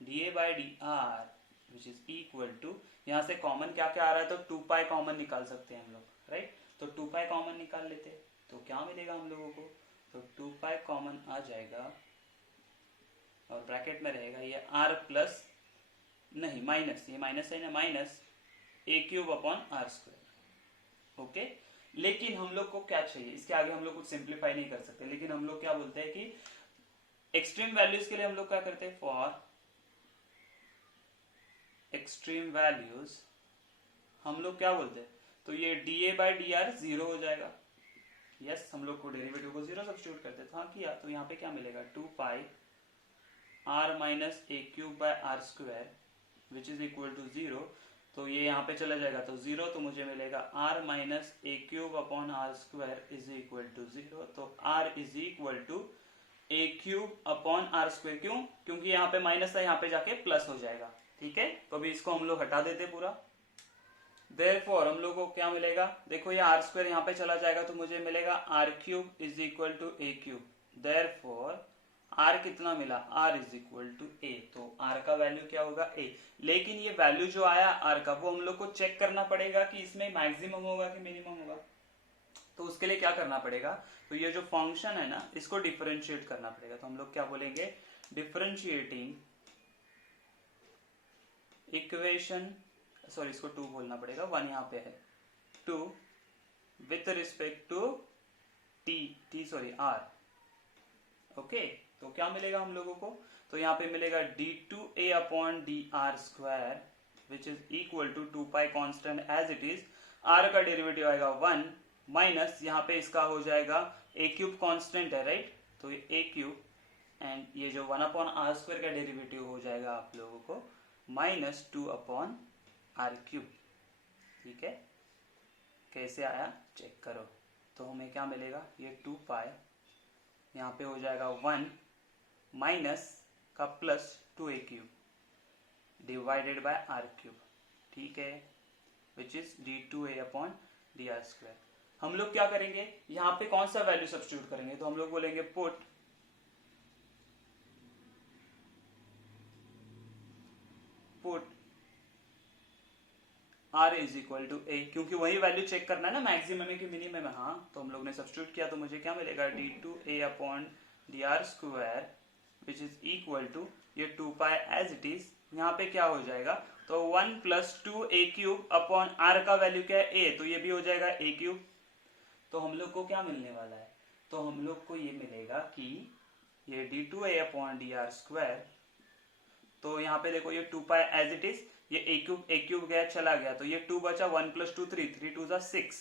D A by D R which is equal to, यहाँ से कॉमन क्या क्या आ रहा है, तो 2 पाई कॉमन निकाल सकते हैं हम लोग, राइट। तो 2 पाई कॉमन निकाल लेते, तो क्या मिलेगा हम लोगों को, तो 2 पाई कॉमन आ जाएगा, और ब्रैकेट में रहेगा ये आर प्लस, नहीं माइनस, ये माइनस है ना, minus A cube upon are square. Okay, लेकिन हम लोग को क्या चाहिए, इसके आगे हम लोग कुछ सिंप्लीफाई नहीं कर सकते, लेकिन हम लोग क्या बोलते हैं कि एक्सट्रीम वैल्यूज के लिए हम लोग क्या करते हैं, फॉर एक्सट्रीम वैल्यूज हम लोग क्या बोलते हैं, तो ये D A by D R zero हो जाएगा। यस, हम लोग को डेरिवेटिव को जीरो सब्स्टिट्यूट करते थे, हाँ किया, तो यहाँ पे क्या मिलेगा 2 pi r minus A cube by r square which is equal to zero. तो ये यहाँ पे चला जाएगा तो जीरो, तो मुझे मिलेगा r minus A cube upon are square is equal to zero. तो r is equal to A cube upon are square, क्यों, क्योंकि यहाँ पे माइनस है, यहाँ पे जाके प्लस हो जाएगा, ठीक है। तो अभी इसको हम लोग हटा देते पूरा। देयरफॉर हम लोग को क्या मिलेगा, देखो ये आर स्क्वायर यहाँ पे चला जाएगा, तो मुझे मिलेगा R cube is equal to A cube. Therefore R कितना मिला, R is equal to A, तो आर का वैल्यू क्या होगा ए। लेकिन ये वैल्यू जो आया आर का, वो हम लोग को चेक करना पड़ेगा कि इसमें मैक्सिमम होगा कि मिनिमम होगा। तो उसके लिए क्या करना पड़ेगा, तो ये जो फंक्शन है ना, इसको डिफरेंशिएट करना पड़ेगा। तो हम लोग क्या बोलेंगे, डिफरेंशिएटिंग इक्वेशन, सॉरी इसको 2 बोलना पड़ेगा, 1 यहाँ पे है, 2 with respect to T sorry R. Okay, तो क्या मिलेगा हम लोगों को, तो यहाँ पे मिलेगा d2a upon D R square which is equal to 2 pi constant as it is, R का डेरिवेटिव आएगा 1 माइनस यहाँ पे इसका हो जाएगा ए क्यूब कॉन्स्टेंट है, राइट, तो ये ए क्यूब एंड ये जो 1 अपॉन आर स्क्वायर का डेरिवेटिव हो जाएगा आप लोगों को -2 अपॉन आर क्यूब। ठीक है, कैसे आया चेक करो। तो हमें क्या मिलेगा, ये 2 पाई यहाँ पे हो जाएगा 1 माइनस का plus 2a cube divided by R cube, ठीक है, which is d2a upon D R square. हम लोग क्या करेंगे, यहाँ पे कौन सा वैल्यू सब्स्टिट्यूट करेंगे, तो हम लोग बोलेंगे put r is equal to a, क्योंकि वही वैल्यू चेक करना है ना, मैक्सिमम है कि मिनिमम है। हाँ, तो हम लोग ने सब्स्टिट्यूट किया, तो मुझे क्या मिलेगा d2a upon D R square which is equal to ये 2 पाई एज इट इज, यहाँ पे क्या हो जाएगा, तो 1 plus 2a cube upon r का वैल्यू क्या है a, तो ये भी हो जाएगा a क्यूब। तो हम लोग को क्या मिलने वाला है, तो हम लोग को ये मिलेगा कि ये d2a upon D R square, तो यहाँ पे देखो ये 2 पाई एज इट इज, ये ए क्यूब गया चला गया, तो ये 2 बचा, 1 प्लस 2 3, 3 2 जा 6,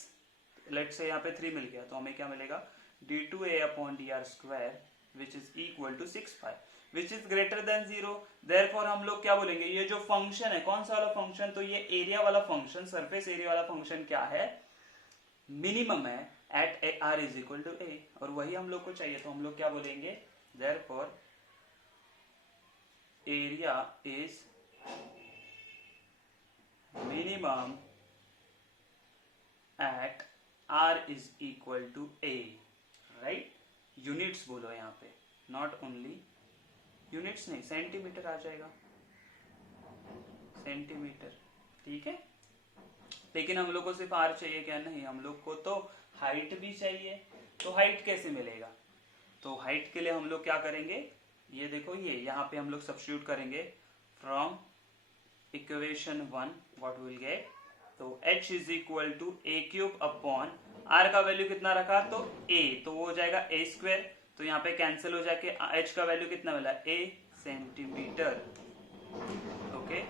लेट से यहाँ पे 3 मिल गया, तो हमें क्या मिलेगा d2a upon D R square which is equal to 6 pi which is greater than 0। Therefore हम लोग क्या बोलेंगे, ये जो फंक्शन है, कौन सा वाला फंक्शन, तो ये एरिया वाला फंक्शन, सरफेस एरिया वाला फंक्शन क्या है, मिनिमम है at r is equal to a, और वही हम लोग को चाहिए। तो हम लोग क्या बोलेंगे, therefore area is minimum at r is equal to a, right? Units बोलो यहाँ पे, नॉट ओनली यूनिट्स, नहीं सेंटीमीटर आ जाएगा, सेंटीमीटर, ठीक है। लेकिन हम लोग को सिर्फ r चाहिए क्या, नहीं, हम लोग को तो हाइट भी चाहिए। तो हाइट कैसे मिलेगा, तो हाइट के लिए हम लोग क्या करेंगे, ये देखो, ये यहाँ पे हम लोग सब्स्टिट्यूट करेंगे from equation 1 what will get, तो h is equal to A cube upon r का वैल्यू कितना रखा, तो a, तो वो हो जाएगा a स्क्वायर, तो यहाँ पे कैंसिल हो जाके h का वैल्यू कितना मिला, a सेंटीमीटर। ओके,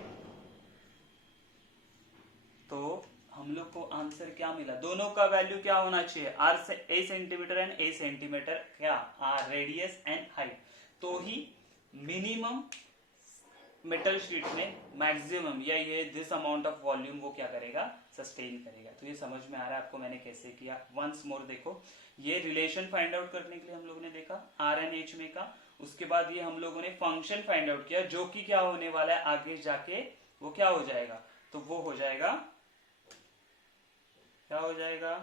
तो हम लोग को आंसर क्या मिला, दोनों का वैल्यू क्या होना चाहिए, आर से ए सेंटीमीटर एंड ए सेंटीमीटर, क्या आर रेडियस एंड हाइट, तो ही मिनिमम मेटल शीट में मैक्सिमम या ये दिस अमाउंट ऑफ वॉल्यूम वो क्या करेगा, सस्टेन करेगा। तो ये समझ में आ रहा है आपको मैंने कैसे किया। वंस मोर देखो, ये रिलेशन फाइंड आउट करने के लिए हम लोगों ने देखा आर एन एच में का, उसके बाद ये हम लोगों ने फंक्शन फाइंड आउट किया जो कि क्या होने वाला है आगे जाके, वो क्या हो जाएगा, तो वो हो जाएगा, क्या हो जाएगा,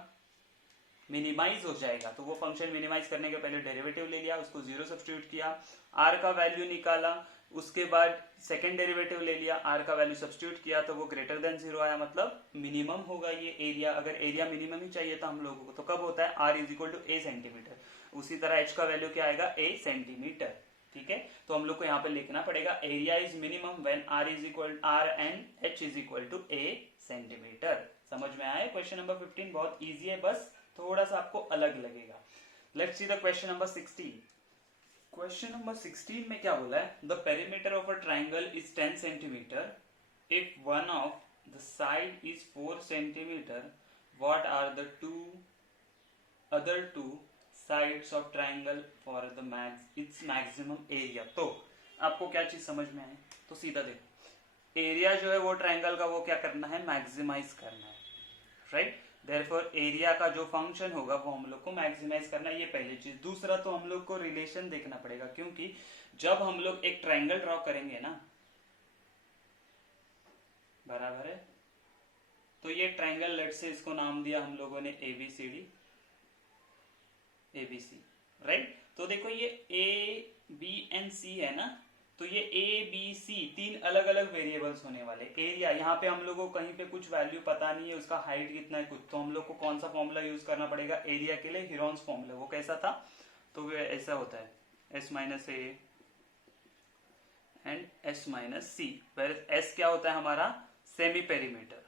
मिनिमाइज हो जाएगा। तो वो फंक्शन मिनिमाइज करने के पहले डेरिवेटिव ले लिया, उसको जीरो सब्स्टिट्यूट किया, आर का वैल्यू निकाला, उसके बाद सेकेंड डेरिवेटिव ले लिया, आर का वैल्यू सब्स्टिट्यूट किया तो वो ग्रेटर देन जीरो आया, मतलब मिनिमम होगा ये एरिया। अगर एरिया मिनिमम ही चाहिए था हम लोगों को तो कब होता है, R is equal to A centimetre. उसी तरह एच का वैल्यू क्या आएगा, ए सेंटीमीटर। ठीक है, तो हम लोग को यहाँ पे लिखना पड़ेगा area is minimum when R is equal R and H is equal to A centimetre. समझ में आया। क्वेश्चन नंबर 15 बहुत इजी है, बस थोड़ा सा आपको अलग लगेगा। Let's see the question number 16। Question number 16 में क्या बोला है, the perimeter of a triangle is 10 centimetre if one of the side is 4 centimetre, what are the other two sides of triangle for the its maximum area. तो आपको क्या चीज समझ में आए, तो सीधा देखो, एरिया जो है वो ट्राइंगल का वो क्या करना है, मैक्सिमाइज करना है, राइट। देयरफॉर एरिया का जो फंक्शन होगा वो हम लोग को मैक्सिमाइज करना है, ये पहली चीज। दूसरा तो हम लोग को रिलेशन देखना पड़ेगा, क्योंकि जब हम लोग एक ट्राइंगल ड्रॉ करेंगे ना, बराबर है, तो ये ट्राइंगल, लेट से इसको नाम दिया हम लोगों ने एबीसीडी, एबीसी, राइट। तो देखो ये ए बी एंड सी है ना, तो ये ए बी सी तीन अलग अलग वेरिएबल्स होने वाले। एरिया यहाँ पे हम लोग को कहीं पे कुछ वैल्यू पता नहीं है, उसका हाइट कितना है कुछ, तो हम लोग को कौन सा फॉर्मूला यूज करना पड़ेगा एरिया के लिए, हीरोन्स फॉर्मूला। वो कैसा था, तो वो ऐसा होता है S minus A and S minus C, where S क्या होता है हमारा, सेमी पेरीमीटर।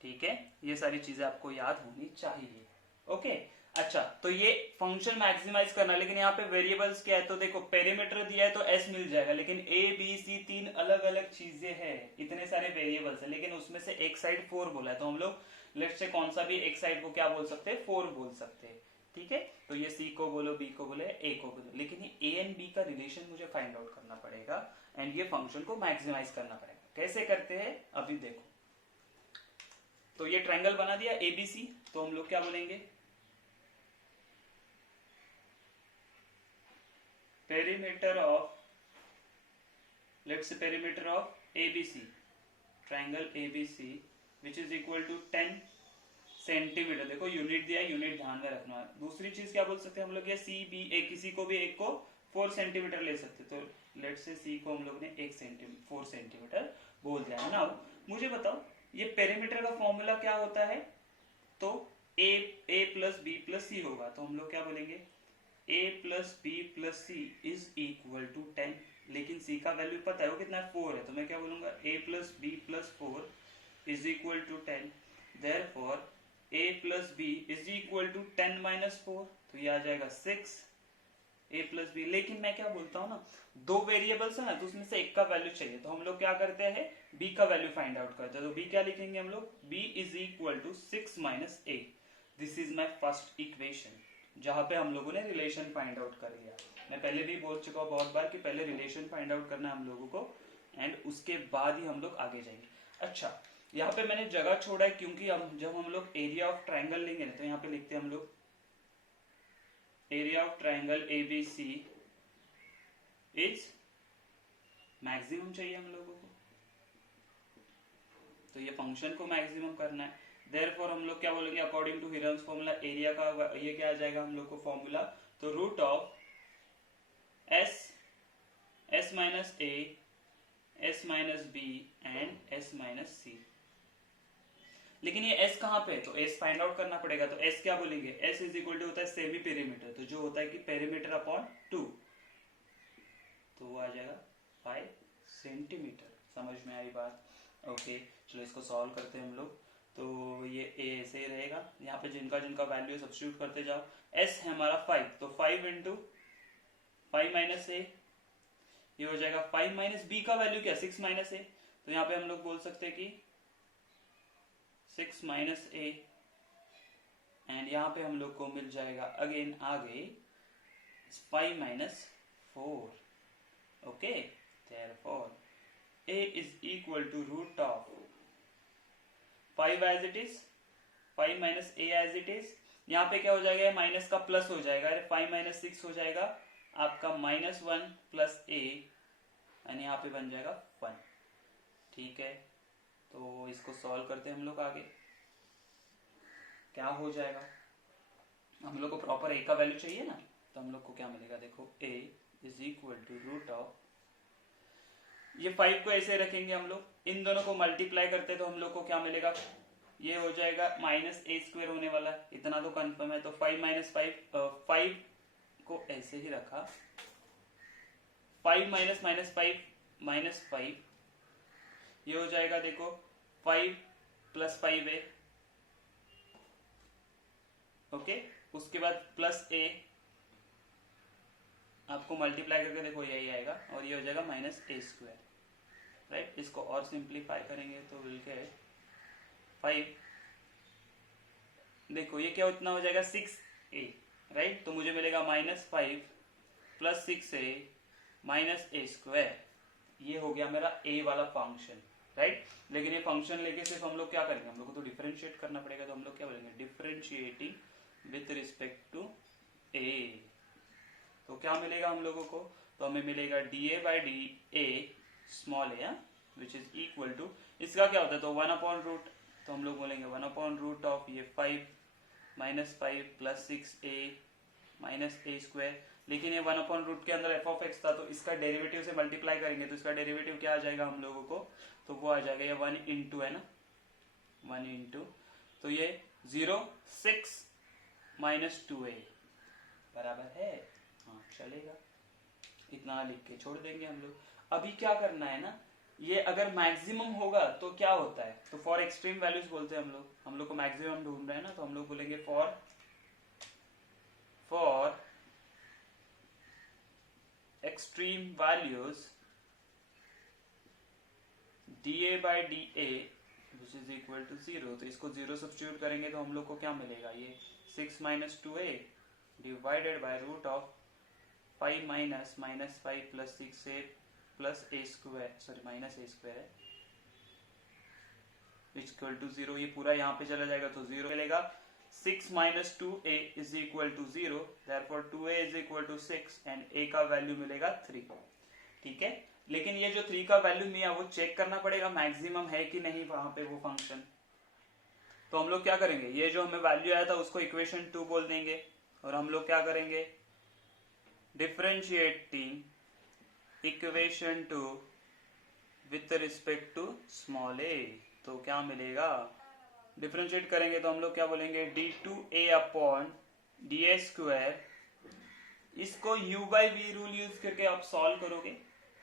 ठीक है, ये सारी चीजें आपको याद होनी चाहिए। ओके अच्छा, तो ये फंक्शन मैक्सिमाइज करना, लेकिन यहाँ पे वेरिएबल्स क्या है, तो देखो पेरीमीटर दिया है तो एस मिल जाएगा, लेकिन ए बी सी तीन अलग अलग चीजें हैं, इतने सारे वेरिएबल्स है, लेकिन उसमें से एक साइड 4 बोला है, तो हम लोग लेट से कौन सा भी एक साइड को क्या बोल सकते हैं, 4 बोल सकते हैं। ठीक है, तो ये सी को बोलो, बी को बोले, ए को बोलो, लेकिन ये ए एंड बी का रिलेशन मुझे फाइंड आउट करना पड़ेगा एंड ये फंक्शन को मैक्सिमाइज करना पड़ेगा। कैसे करते हैं अभी देखो। तो ये ट्रायंगल बना दिया एबीसी, तो हम लोग क्या बोलेंगे, perimeter of, let's say perimeter of ABC, triangle ABC which is equal to 10 centimetre. देखो यूनिट दिया, यूनिट ध्यान में रखना है। दूसरी चीज क्या बोल सकते हैं हम लोग, ये सी बी ए, किसी को भी एक को 4 सेंटीमीटर ले सकते, तो लेट्स से सी को हम लोग ने 4 सेंटीमीटर बोल दिया है ना। मुझे बताओ ये पेरीमीटर का फॉर्मूला क्या होता है, तो A plus B plus C होगा, तो हम लोग क्या बोलेंगे, a plus B plus C is equal to 10, लेकिन c का वैल्यू पता है वो कितना है, 4 है, तो मैं क्या बोलूंगा a plus B plus 4 is equal to 10, therefore a plus B is equal to 10 minus 4, तो ये आ जाएगा 6 a प्लस बी। लेकिन मैं क्या बोलता हूँ ना, दो वेरिएबल्स है ना, तो उसमें से एक का वैल्यू चाहिए, तो हम लोग क्या करते हैं, b का वैल्यू फाइंड आउट करते हैं। तो b क्या लिखेंगे हम लोग, b is equal to 6 minus a, this is my first equation, जहां पे हम लोगों ने रिलेशन फाइंड आउट कर लिया। मैं पहले भी बोल चुका हूँ बहुत बार कि पहले रिलेशन फाइंड आउट करना है हम लोगों को, एंड उसके बाद ही हम लोग आगे जाएंगे। अच्छा, यहाँ पे मैंने जगह छोड़ा है क्योंकि जब हम लोग एरिया ऑफ ट्राइंगल लेंगे तो यहाँ पे लिखते हैं हम लोग area of triangle ABC is maximum चाहिए हम लोगों को, तो ये फंक्शन को मैक्सिमम करना है। देयरफॉर हम लोग क्या बोलेंगे, according to Heron's formula area का ये क्या आ जाएगा हम लोग को फॉर्मूला, तो root of s minus a, s minus b and S minus c. लेकिन ये एस कहाँ पे है, तो एस फाइंड आउट करना पड़ेगा, तो एस क्या बोलेंगे, एस इज इक्वल टू होता है सेमी पेरीमीटर, तो जो होता है कि पेरीमीटर अपॉन 2, तो वो आ जाएगा 5 सेंटीमीटर। समझ में आई बात। ओके चलो इसको सॉल्व करते हैं हम लोग। तो ये ए ऐसे ही रहेगा, यहाँ पे जिनका जिनका वैल्यू सब्स्टिट्यूट करते जाओ। एस है हमारा 5, तो 5 इंटू 5 माइनस ए, ये हो जाएगा 5 माइनस बी का वैल्यू क्या 6 माइनस ए, तो यहाँ पे हम लोग बोल सकते हैं कि 6 माइनस ए, एंड यहाँ पे हम लोग को मिल जाएगा अगेन आगे 5 minus 4. Okay, therefore a is equal to root of 5 as it is, 5 minus a as it is. यहाँ पे क्या हो जाएगा, माइनस का प्लस हो जाएगा, 5 माइनस 6 हो जाएगा आपका -1 प्लस a, एंड यहाँ पे बन जाएगा 1. ठीक है, तो इसको सॉल्व करते हैं हम लोग आगे. क्या हो जाएगा, हम लोग को प्रॉपर a का वैल्यू चाहिए ना, तो हम लोग को क्या मिलेगा, देखो a is equal to root of, ये 5 को ऐसे रखेंगे हम लोग, इन दोनों को मल्टीप्लाई करते हैं तो हम लोग को क्या मिलेगा, ये हो जाएगा माइनस ए स्क्वायर होने वाला है, इतना तो कंफर्म है. तो 5 माइनस 5 को ऐसे ही रखा, 5 माइनस माइनस 5 माइनस 5, ये हो जाएगा देखो 5 प्लस 5 है. ओके, उसके बाद प्लस ए, आपको मल्टीप्लाई करके देखो यही आएगा, और ये हो जाएगा माइनस ए स्क्वायर. राइट, इसको और सिंप्लीफाई करेंगे तो विल गेट 5. देखो ये क्या उतना हो जाएगा 6a. राइट, तो मुझे मिलेगा -5 plus 6a minus a square. ये हो गया मेरा a वाला फंक्शन. राइट, लेकिन ये फंक्शन लेके सिर्फ हम लोग क्या करेंगे, हम लोग को तो डिफरेंशिएट करना पड़ेगा. तो हम लोग क्या बोलेंगे, differentiating with respect to a. तो क्या मिलेगा हम लोगों को, तो हमें मिलेगा dA by d a small a, which is equal to, इसका क्या होता है, तो 1/रूट. तो हम लोग बोलेंगे 1/रूट ऑफ ये 5 minus 5 plus 6a minus a square. लेकिन ये 1/रूट के अंदर f(x) था, तो इसका डेरिवेटिव से मल्टीप्लाई करेंगे तो इसका डेरिवेटिव क्या आ जाएगा हम लोगों को, तो वो आ जाएगा ये 1 इंटू है ना, 1 इंटू, तो ये 0 6 माइनस 2a बराबर है. हाँ चलेगा, इतना लिख के छोड़ देंगे हम लोग. अभी क्या करना है ना, ये अगर मैक्सिमम होगा तो क्या होता है, तो फॉर एक्सट्रीम वैल्यूज बोलते हैं हम लोग को मैक्सिमम ढूंढ रहे हैं ना, तो हम लोग बोलेंगे for extreme values dA by d a which is equal to 0. तो इसको 0 सब्स्टिट्यूट करेंगे तो हम लोग को क्या मिलेगा, ये 6 minus 2a divided by root of 5 minus minus 5 plus 6a plus a square, sorry minus a square है, इक्वल टू 0. ये पूरा यहाँ पे चला जाएगा तो 0 मिलेगा. 6 minus 2a is equal to 0, therefore 2a is equal to 6 and a का वैल्यू मिलेगा 3. ठीक है, लेकिन ये जो 3 का वैल्यू मिला वो चेक करना पड़ेगा मैक्सिमम है कि नहीं वहां पे वो फंक्शन. तो हम लोग क्या करेंगे, ये जो हमें वैल्यू आया था उसको इक्वेशन 2 बोल देंगे, और हम लोग क्या करेंगे, differentiating equation 2 with respect to small a. तो क्या मिलेगा, डिफरेंशिएट करेंगे तो हम लोग क्या बोलेंगे, d2a upon d a square. इसको u by v rule use करके आप सॉल्व करोगे,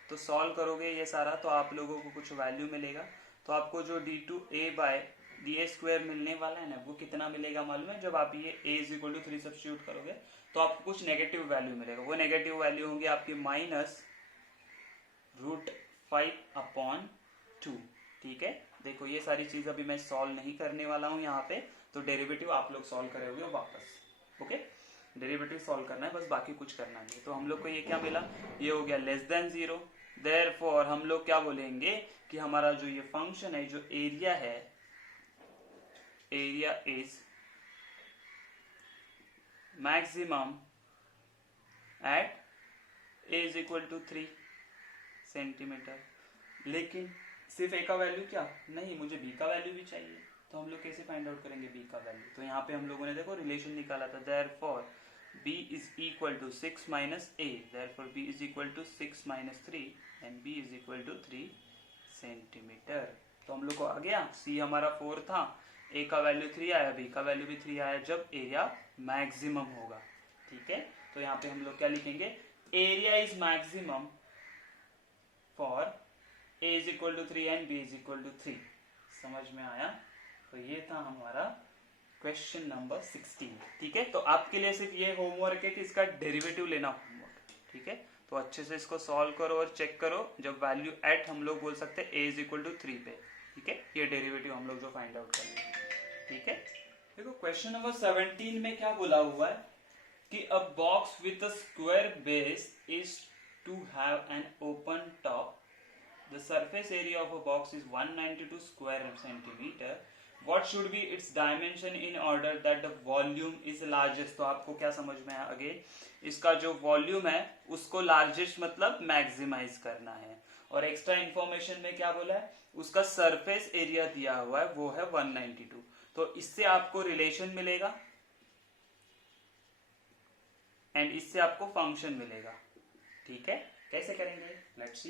तो सॉल्व करोगे ये सारा तो आप लोगों को कुछ वैल्यू मिलेगा. तो आपको जो d2a by d a square मिलने वाला है ना, वो कितना मिलेगा मालूम है, जब आप ये a is equal to 3 substitute करोगे तो आपको कुछ नेगेटिव वैल्यू मिलेगा. वो नेगेटिव वैल्यू होंगे आपकी -√5/2. ठीक है, देखो ये सारी चीज अभी मैं सॉल्व नहीं करने वाला हूँ यहाँ पे, तो डेरिवेटिव आप लोग सॉल्व करे हुए वापस. ओके, डेरिवेटिव सॉल्व करना है बस, बाकी कुछ करना नहीं. तो हम लोग को ये क्या मिला, ये हो गया लेस देन 0. देयरफॉर हम लोग क्या बोलेंगे कि हमारा जो ये फंक्शन है, जो एरिया है, area is maximum at a is equal to 3 centimetre. लेकिन सिर्फ a का वैल्यू क्या नहीं, मुझे b का वैल्यू भी चाहिए. तो हम लोग कैसे फाइंड आउट करेंगे b का वैल्यू, तो यहाँ पे हम लोगों ने देखो रिलेशन निकाला था, therefore b is equal to 6 minus a, therefore b is equal to 6 minus 3 and b is equal to 3 centimetre. तो हम लोग को आ गया, c हमारा 4 था, a का वैल्यू 3 आया, b का वैल्यू भी 3 आया, जब एरिया मैक्सिमम होगा. ठीक है, तो यहाँ पे हम लोग क्या लिखेंगे, area is maximum for a is equal to 3 and b is equal to 3. समझ में आया, तो ये था हमारा क्वेश्चन नंबर 16. ठीक है, तो आपके लिए सिर्फ ये होमवर्क है कि इसका डेरिवेटिव लेना होमवर्क. ठीक है, तो अच्छे से इसको सॉल्व करो और चेक करो, जब वैल्यू एट हम लोग बोल सकते हैं a इज इक्वल टू 3 पे. ठीक है, ये डेरिवेटिव हम लोग जो फाइंड आउट करेंगे. ठीक है। देखो क्वेश्चन नंबर 17 में क्या बोला हुआ है कि a box with a square base is to have an open top, the surface area of a box is 192 square centimetre, what should be its dimension in order that the volume is largest. तो आपको क्या समझ में आया, again इसका जो volume है उसको लार्जेस्ट मतलब मैक्सिमाइज करना है, और एक्स्ट्रा इंफॉर्मेशन में क्या बोला है, उसका सरफेस एरिया दिया हुआ है वो है 192। तो इससे आपको रिलेशन मिलेगा एंड इससे आपको फंक्शन मिलेगा। ठीक है, कैसे करेंगे, लेट्स सी।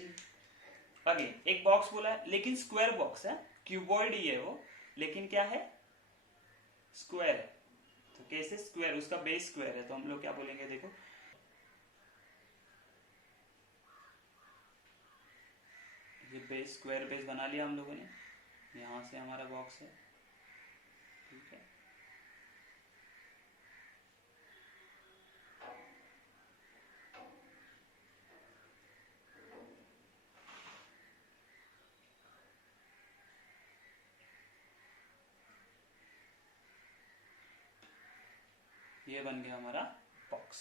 अगेन एक बॉक्स बोला है, लेकिन स्क्वायर बॉक्स है, क्यूबॉइड ही है वो, लेकिन क्या है, स्क्वायर है। तो कैसे स्क्वायर, उसका बेस स्क्वायर है, तो हम लोग क्या बोलेंगे, देखो ये बेस, स्क्वायर बेस बना लिया हम लोगों ने, यहां से हमारा बॉक्स है। ठीक है, ये बन गया हमारा बॉक्स।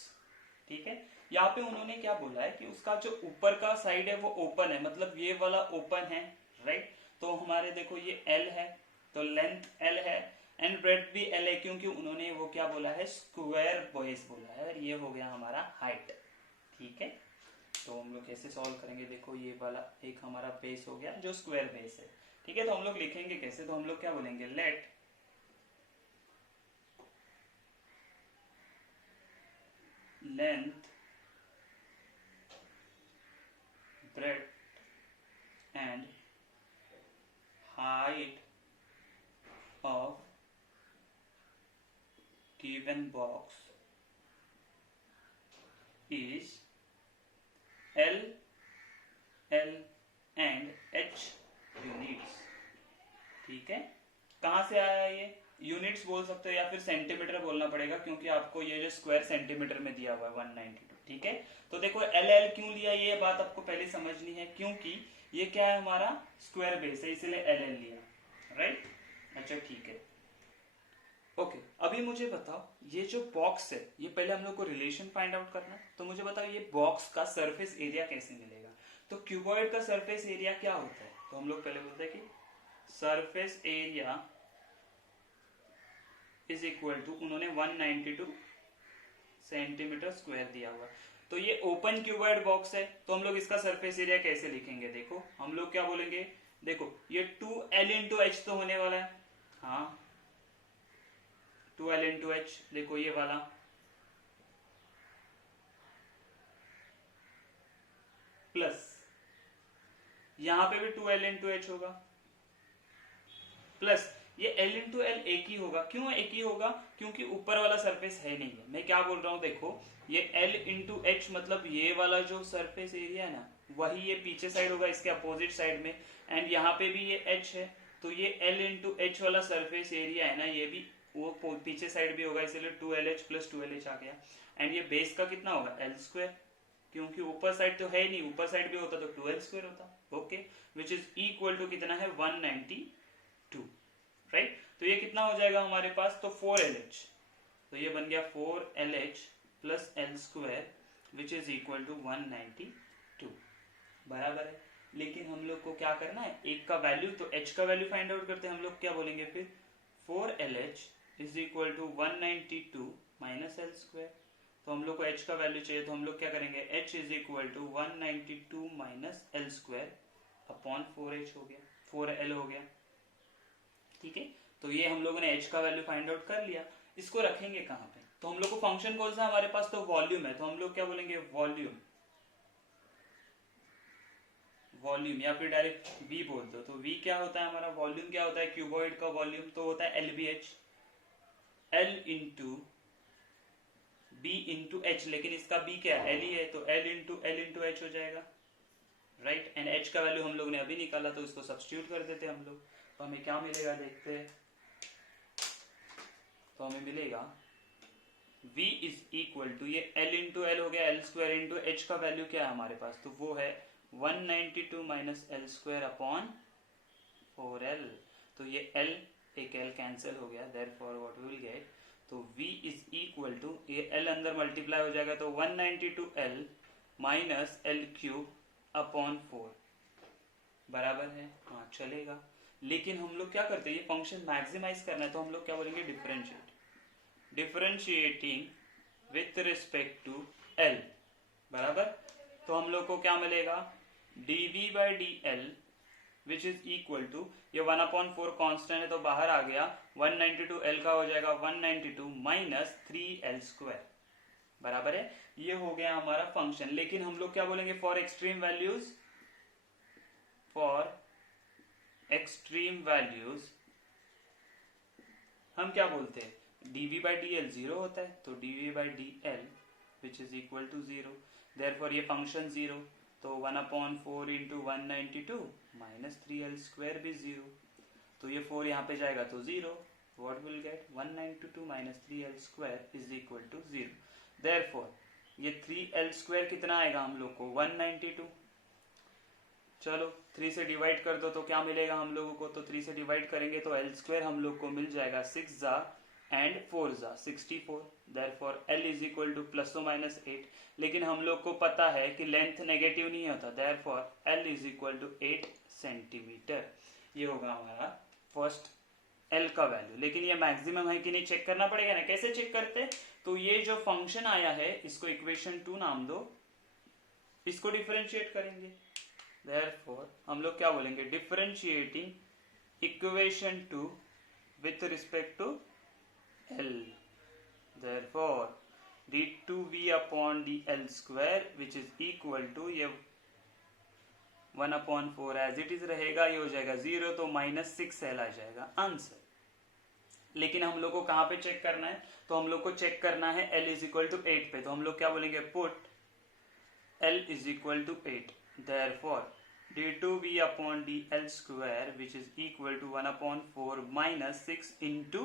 ठीक है, यहाँ पे उन्होंने क्या बोला है कि उसका जो ऊपर का साइड है वो ओपन है, मतलब ये वाला ओपन है, राइट। तो हमारे देखो ये एल है, तो लेंथ एल है एंड ब्रेड्थ भी एल है, क्योंकि उन्होंने वो क्या बोला है, स्क्वायर बेस बोला है, और ये हो गया हमारा हाइट। ठीक है, तो हम लोग कैसे सॉल्व करेंगे, देखो ये वाला एक हमारा बेस हो गया जो स्क्वायर बेस है। ठीक है, तो हम लोग लिखेंगे कैसे, तो हम लोग क्या बोलेंगे, let length breadth and height of given box is L, L and H units। ठीक है, कहां से आया ये, यूनिट्स बोल सकते हो या फिर सेंटीमीटर बोलना पड़ेगा, क्योंकि आपको ये जो स्क्वायर सेंटीमीटर में दिया हुआ है 192। ठीक है, तो देखो एल एल क्यों लिया, ये बात आपको पहले समझनी है, क्योंकि ये क्या है, हमारा स्क्वायर बेस है, इसलिए एल एल लिया, राइट। अच्छा ठीक है, ओके। अभी मुझे बताओ ये जो बॉक्स है, ये पहले हम लोग को रिलेशन फाइंड आउट करना है, तो मुझे बताओ ये बॉक्स का सरफेस एरिया कैसे मिलेगा। तो क्यूबॉइड का सरफेस एरिया क्या होता है, तो हम लोग पहले बोलते हैं कि surface area is equal to, उन्होंने 192 सेंटीमीटर स्क्वायर दिया हुआ, तो ये ओपन क्यूबॉइड बॉक्स है, तो हम लोग इसका सरफेस एरिया कैसे लिखेंगे, देखो हम लोग क्या बोलेंगे, देखो ये 2L इंटू एच तो होने वाला है, हाँ 2L इंटू एच, देखो ये वाला प्लस यहां पे भी 2L इंटू एच होगा, प्लस ये L इंटू एल एक ही होगा, क्यों एक ही होगा, क्योंकि ऊपर वाला सरफेस है नहीं है। मैं क्या बोल रहा हूं, देखो ये L इंटू एच मतलब ये वाला जो सरफेस एरिया है ना, वही ये पीछे साइड होगा इसके अपोजिट साइड में, एंड यहाँ पे भी ये H है, तो ये L इंटू एच वाला सरफेस एरिया है ना, ये भी वो पीछे साइड भी होगा, इसलिए 2LH प्लस 2LH आ गया। एंड ये बेस का कितना होगा, L स्क्वायर, क्योंकि ऊपर साइड तो है नहीं, ऊपर साइड भी होता तो 2L स्क्वायर होता, okay, which is equal to कितना है, 192, राइट। तो ये कितना हो जाएगा हमारे पास, तो 4LH, तो ये बन गया 4LH plus L square which is equal to 192, बराबर है। लेकिन हम लोग को क्या करना है, एक का वैल्यू, तो h का वैल्यू फाइंड आउट करते हैं हम लोग, क्या बोलेंगे फिर, 4LH is equal to 192 minus L square, तो हम लोग को h का वैल्यू चाहिए, तो हम लोग क्या करेंगे, h is equal to 192 minus L square upon 4h हो गया, 4L हो गया। ठीक है, तो ये हम लोगों ने h का वैल्यू फाइंड आउट कर लिया, इसको रखेंगे कहां पे, तो हम लोग को फंक्शन कौन सा हमारे पास, तो वॉल्यूम है, तो हम लोग क्या बोलेंगे, वॉल्यूम, वॉल्यूम या फिर डायरेक्ट v बोल दो, तो v क्या होता है हमारा, वॉल्यूम क्या होता है, क्यूबॉइड का वॉल्यूम तो होता है LBH, L into b into h, लेकिन इसका b क्या है, L ही है, तो L इंटू एच हो जाएगा, राइट। एंड h का वैल्यू हम लोग ने अभी निकाला, तो इसको सब्स्टिट्यूट कर देते हम लोग, तो हमें क्या मिलेगा देखते हैं, तो हमें मिलेगा v इज इक्वल टू, ये L इंटू एल हो गया, एल स्क्वायर इंटू एच का वैल्यू क्या है हमारे पास, तो वो है 192 minus L square upon 4L, तो ये L एक l कैंसिल हो गया, therefore what we will get, तो v इज इक्वल टू, ये l अंदर मल्टीप्लाई हो जाएगा तो 192l minus L cube upon 4 बराबर है, हाँ चलेगा। लेकिन हम लोग क्या करते हैं, ये फंक्शन मैक्सिमाइज करना है तो हम लोग क्या बोलेंगे, differentiating with respect to l बराबर। तो हम लोग को क्या मिलेगा, dv by d l which is equal to, ये 1/4 कांस्टेंट है तो बाहर आ गया, 192l का हो जाएगा 192 माइनस 3l² बराबर है। ये हो गया हमारा फंक्शन। लेकिन हम लोग क्या बोलेंगे, फॉर एक्सट्रीम वैल्यूज हम क्या बोलते हैं, dv बाई डी एल 0 होता है, तो dv by d l which is equal to 0, therefore ये फंक्शन 0, तो 1/4 इंटू 192 माइनस 3l² भी 0, तो ये 4 यहाँ पे जाएगा तो 0, what will get 192 minus 3l² is equal to 0, therefore ये 3l² कितना आएगा हम लोग को 192, चलो 3 से डिवाइड कर दो तो क्या मिलेगा हम लोगों को, तो 3 से डिवाइड करेंगे तो l² हम लोग को मिल जाएगा 6 जा एंड 4 जा 64, therefore l is equal two plus और माइनस 8। लेकिन हम लोग को पता है कि लेंथ नेगेटिव नहीं होता, therefore l is equal to 8 centimetre. ये होगा हमारा फर्स्ट l का वैल्यू। लेकिन ये मैक्सिमम है कि नहीं चेक करना पड़ेगा ना, कैसे चेक करते हैं, तो ये जो फंक्शन आया है इसको इक्वेशन 2 नाम दो, इसको डिफरेंशिएट करेंगे, देयरफॉर हम लोग क्या बोलेंगे, differentiating equation 2 with respect to l, therefore d2v upon dl² which is equal to, ये 1/4 एज इट इज रहेगा, ये हो जाएगा 0 तो माइनस 6l आ जाएगा आंसर। लेकिन हम लोग को कहाँ पे चेक करना है, तो हम लोग को चेक करना है l इज इक्वल टू 8 पे, तो हम लोग क्या बोलेंगे, put l is equal to 8, therefore d2v upon dl² which is equal to 1/4 minus 6 into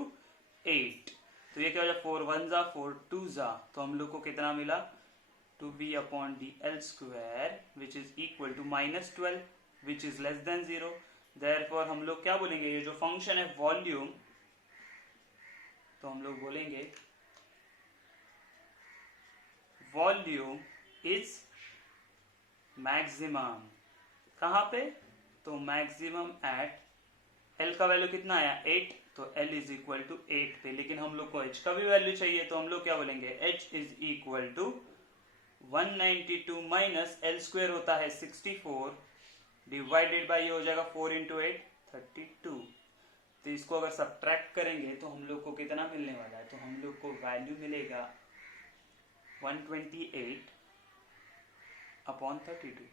8, तो ये क्या हो जाए 4 1 जा 4 2 जा, तो हम लोग को कितना मिला 2v upon dl² which is equal to minus 12 which is less than 0, therefore हम लोग क्या बोलेंगे, ये जो फंक्शन है वॉल्यूम, तो हम लोग बोलेंगे वॉल्यूम इज मैक्सिमम, कहाँ पे, तो मैक्सिमम एट l का वैल्यू कितना आया 8, तो l इज इक्वल टू 8 पे। लेकिन हम लोग को h का भी वैल्यू चाहिए, तो हम लोग क्या बोलेंगे, h is equal to 192 minus l² होता है 64 डिवाइडेड बाय, ये हो जाएगा 4 इंटू 8 32, तो इसको अगर सब्ट्रैक्ट करेंगे तो हम लोग को कितना मिलने वाला है, तो हम लोग को वैल्यू मिलेगा 128 अपॉन 32,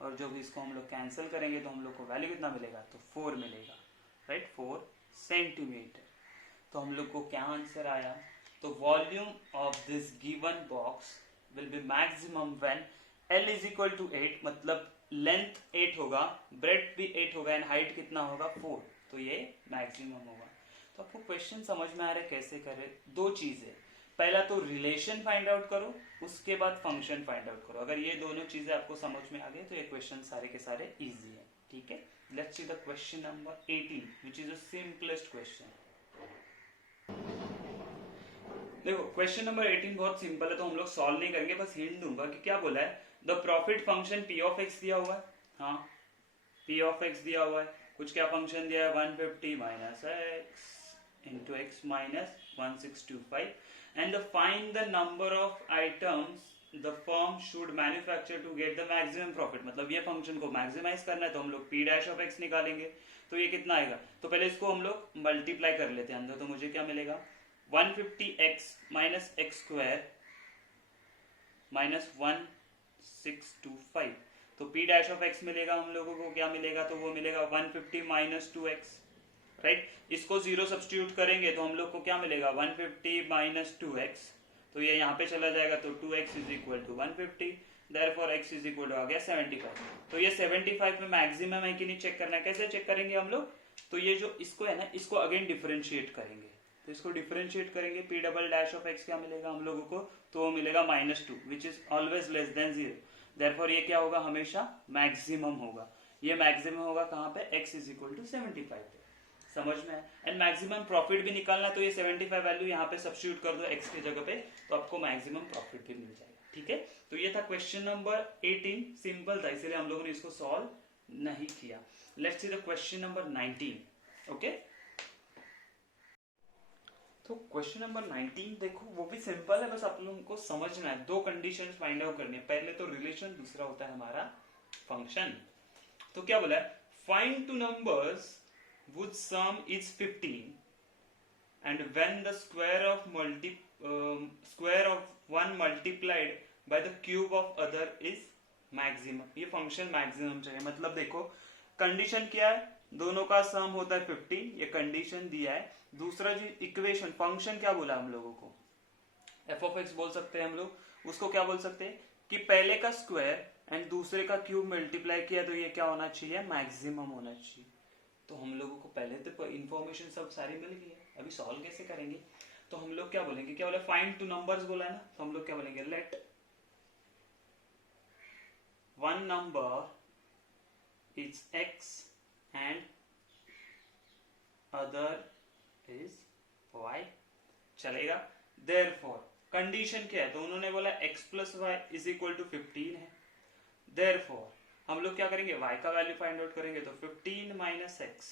और जब इसको हम लोग कैंसिल करेंगे तो हम लोग को वैल्यू कितना मिलेगा, तो 4 मिलेगा, राइट 4 सेंटीमीटर। तो हम लोग को क्या आंसर आया, तो volume of this given box will be maximum when l is equal to 8, मतलब लेंथ 8 होगा, ब्रेड्थ भी 8 होगा एंड हाइट कितना होगा 4, तो ये मैक्सिमम होगा। तो आपको क्वेश्चन समझ में आ रहा है कैसे करें, दो चीजें, पहला तो रिलेशन फाइंड आउट करो, उसके बाद फंक्शन फाइंड आउट करो। अगर ये दोनों चीजें आपको समझ में आ गई तो ये क्वेश्चन सारे के सारे इजी है, ठीक है। Let's see the question number 18 which is the simplest question. देखो क्वेश्चन नंबर 18 बहुत सिंपल है, तो हम लोग सॉल्व नहीं करेंगे, बस हिंट दूंगा कि क्या बोला है, the profit function p of x दिया हुआ है, हाँ p ऑफ x दिया हुआ है, कुछ क्या फंक्शन दिया है 150 minus x into x minus 1625 and find the number of items the firm should manufacture to get the maximum profit। मतलब ये फंक्शन को मैक्सिमाइज करना है तो हम लोग p डैश ऑफ x निकालेंगे, तो ये कितना आएगा, तो पहले इसको हम लोग मल्टीप्लाई कर लेते हैं अंदर, तो मुझे क्या मिलेगा 150x माइनस x² माइनस 1625, तो p डैश ऑफ x मिलेगा हम लोगों को, क्या मिलेगा, तो वो मिलेगा 150 माइनस 2x, राइट। इसको 0 सब्स्टिट्यूट करेंगे तो हम लोग को क्या मिलेगा 150 माइनस 2x, तो ये यहाँ पे चला जाएगा, तो 2x is equal to 150, therefore x is equal to आ गया 75। तो ये 75 में मैक्सिमम है कि नहीं चेक करना है, कैसे चेक करेंगे हम लोग, तो ये जो इसको है ना, इसको अगेन डिफरेंशिएट करेंगे, तो इसको डिफरेंशिएट करेंगे, p double dash of x क्या मिलेगा हम लोगों को, तो वो मिलेगा -2 which is always less than 0, therefore ये क्या होगा, हमेशा मैक्सिमम होगा। ये मैक्सिमम होगा कहाँ पे, x इज इक्वल टू 75 पे। समझ में है। एंड मैक्सिमम प्रॉफिट भी निकालना है तो ये 75 वैल्यू यहाँ पे सब्स्टिट्यूट कर दो x की जगह पे, तो आपको मैक्सिमम प्रॉफिट भी मिल जाएगा। ठीक है, तो ये था क्वेश्चन नंबर 18, सिंपल था इसलिए हम लोगों ने इसको सॉल्व नहीं किया। Let's see the question number 19। Okay, तो क्वेश्चन नंबर 19 देखो, वो भी सिंपल है, बस आप लोगों को समझना है। दो कंडीशंस फाइंड आउट करनी है, पहले तो रिलेशन, दूसरा होता है हमारा फंक्शन। तो क्या बोला है, find two numbers whose sum is 15 and when the square of one multiplied by the cube of other is maximum। ये फंक्शन मैक्सिमम चाहिए। मतलब देखो कंडीशन क्या है, दोनों का सम होता है 15, ये कंडीशन दिया है। दूसरा जो इक्वेशन फंक्शन क्या बोला हम लोगों को, एफ ऑफ एक्स बोल सकते हैं हम लोग, उसको क्या बोल सकते हैं कि पहले का स्क्वायर एंड दूसरे का क्यूब मल्टीप्लाई किया तो ये क्या होना चाहिए, मैक्सिमम होना चाहिए। तो हम लोगों को पहले तो इन्फॉर्मेशन सब सारी मिल गई है, अभी सॉल्व कैसे करेंगे। तो हम लोग क्या बोलेंगे, क्या बोले, फाइंड टू नंबर्स बोला है ना, तो हम लोग क्या बोलेंगे, let one number is x and other is y, चलेगा। देयरफॉर कंडीशन क्या है, तो उन्होंने बोला x plus y is equal to 15 है। देयरफॉर हम लोग क्या करेंगे, y का वैल्यू फाइंड आउट करेंगे, तो 15 माइनस एक्स।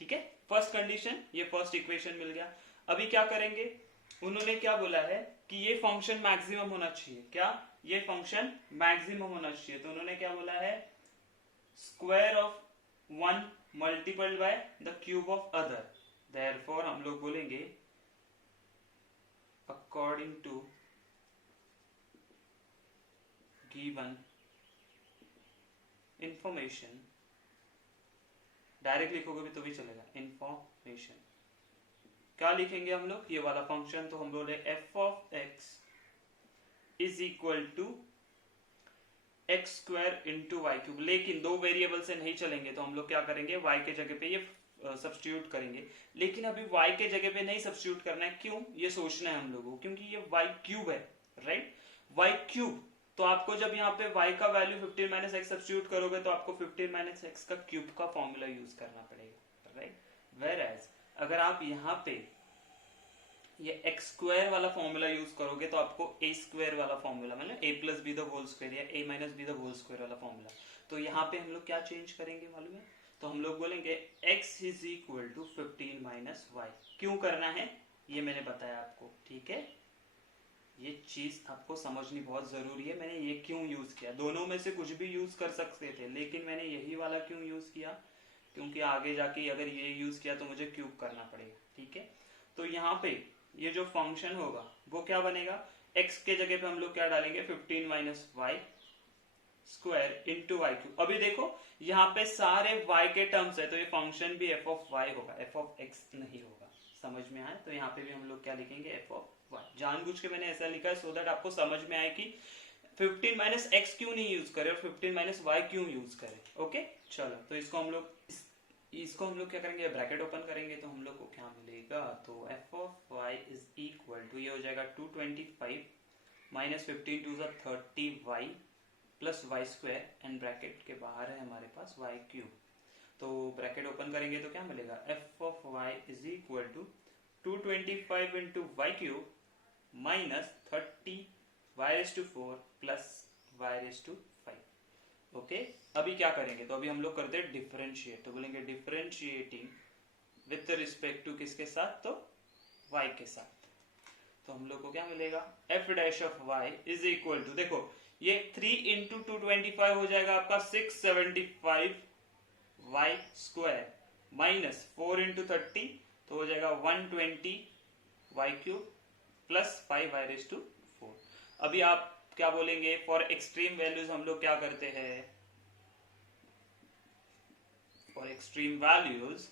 ठीक है, फर्स्ट कंडीशन, ये फर्स्ट इक्वेशन मिल गया। अभी क्या करेंगे, उन्होंने क्या बोला है कि ये फंक्शन मैक्सिमम होना चाहिए, क्या ये फंक्शन मैक्सिमम होना चाहिए। तो उन्होंने क्या बोला है, square of one multiplied by the cube of other. Therefore हम लोग बोलेंगे according to given information, direct लिखोगे भी तो भी चलेगा, इंफॉर्मेशन क्या लिखेंगे हम लोग, ये वाला फंक्शन। तो हम बोले f of x is equal to x square into y cube, लेकिन दो वेरिएबल से नहीं चलेंगे, तो हम लोग क्या करेंगे, वाई के जगह पे ये सब्स्टिट्यूट करेंगे। लेकिन अभी वाई के जगह पे नहीं सब्स्टिट्यूट करना है, क्यों, ये सोचना है हम लोगों को, क्योंकि ये वाई क्यूब है, राइट, वाई क्यूब। तो आपको जब यहाँ पे y का वैल्यू 15 माइनस एक्स सब्स्टिट्यूट करोगे तो आपको 15 माइनस एक्स का क्यूब का फॉर्मूला यूज करना पड़ेगा, राइट। वेयर एज अगर आप यहाँ पे ये एक्स स्क्वायर वाला फॉर्मूला यूज करोगे तो आपको ए स्क्वायर वाला फॉर्मूला, मतलब a plus b the whole square या a minus b the whole square वाला फॉर्मूला। तो यहाँ पे हम लोग क्या चेंज करेंगे मालूम है, तो हम लोग बोलेंगे x is equal to 15 minus y. क्यों करना है ये मैंने बताया आपको, ठीक है, ये चीज आपको समझनी बहुत जरूरी है। मैंने ये क्यों यूज किया, दोनों में से कुछ भी यूज कर सकते थे, लेकिन मैंने यही वाला क्यों यूज किया, क्योंकि आगे जाके अगर ये यूज किया तो मुझे क्यूब करना पड़ेगा, ठीक है। तो यहाँ पे ये जो फंक्शन होगा वो क्या बनेगा, x के जगह पे हम लोग क्या डालेंगे, 15 minus y square into y cube. अभी देखो यहाँ पे सारे y के टर्म्स है, तो ये फंक्शन भी f ऑफ y होगा, f ऑफ x नहीं होगा। समझ में आए, तो यहाँ पे भी हम लोग क्या लिखेंगे, f ऑफ y। जानबूझ के मैंने ऐसा लिखा है सो दैट आपको समझ में आए कि 15 माइनस एक्स क्यों नहीं यूज करे और 15 माइनस वाई क्यों यूज करे। ओके, चलो तो इसको हम लोग क्या करेंगे, ब्रैकेट ओपन करेंगे तो हम लोग को क्या मिलेगा, तो f of y is equal to, ये हो जाएगा 225 minus 15 to 30y plus y square and bracket के बाहर है हमारे पास y क्यूब। तो ब्रैकेट ओपन करेंगे तो क्या मिलेगा, f of y is equal to 225 into y cube minus 30 y raise to 4 plus y raise to 5। Okay, अभी क्या करेंगे, तो अभी हम लोग करते हैं डिफरेंशिएट। तो बोलेंगे डिफरेंशिएटिंग विथ रिस्पेक्ट टू किसके साथ, तो y के साथ। तो हम लोग को क्या मिलेगा, f dash of y is equal to, देखो ये 3 इंटू 225 हो जाएगा आपका 675 y स्क्वायर माइनस 4 इंटू 30 तो हो जाएगा 120 y cube plus 5 y raise to 4। अभी आप क्या बोलेंगे, फॉर एक्सट्रीम वैल्यूज हम लोग क्या करते हैं, फॉर एक्सट्रीम वैल्यूज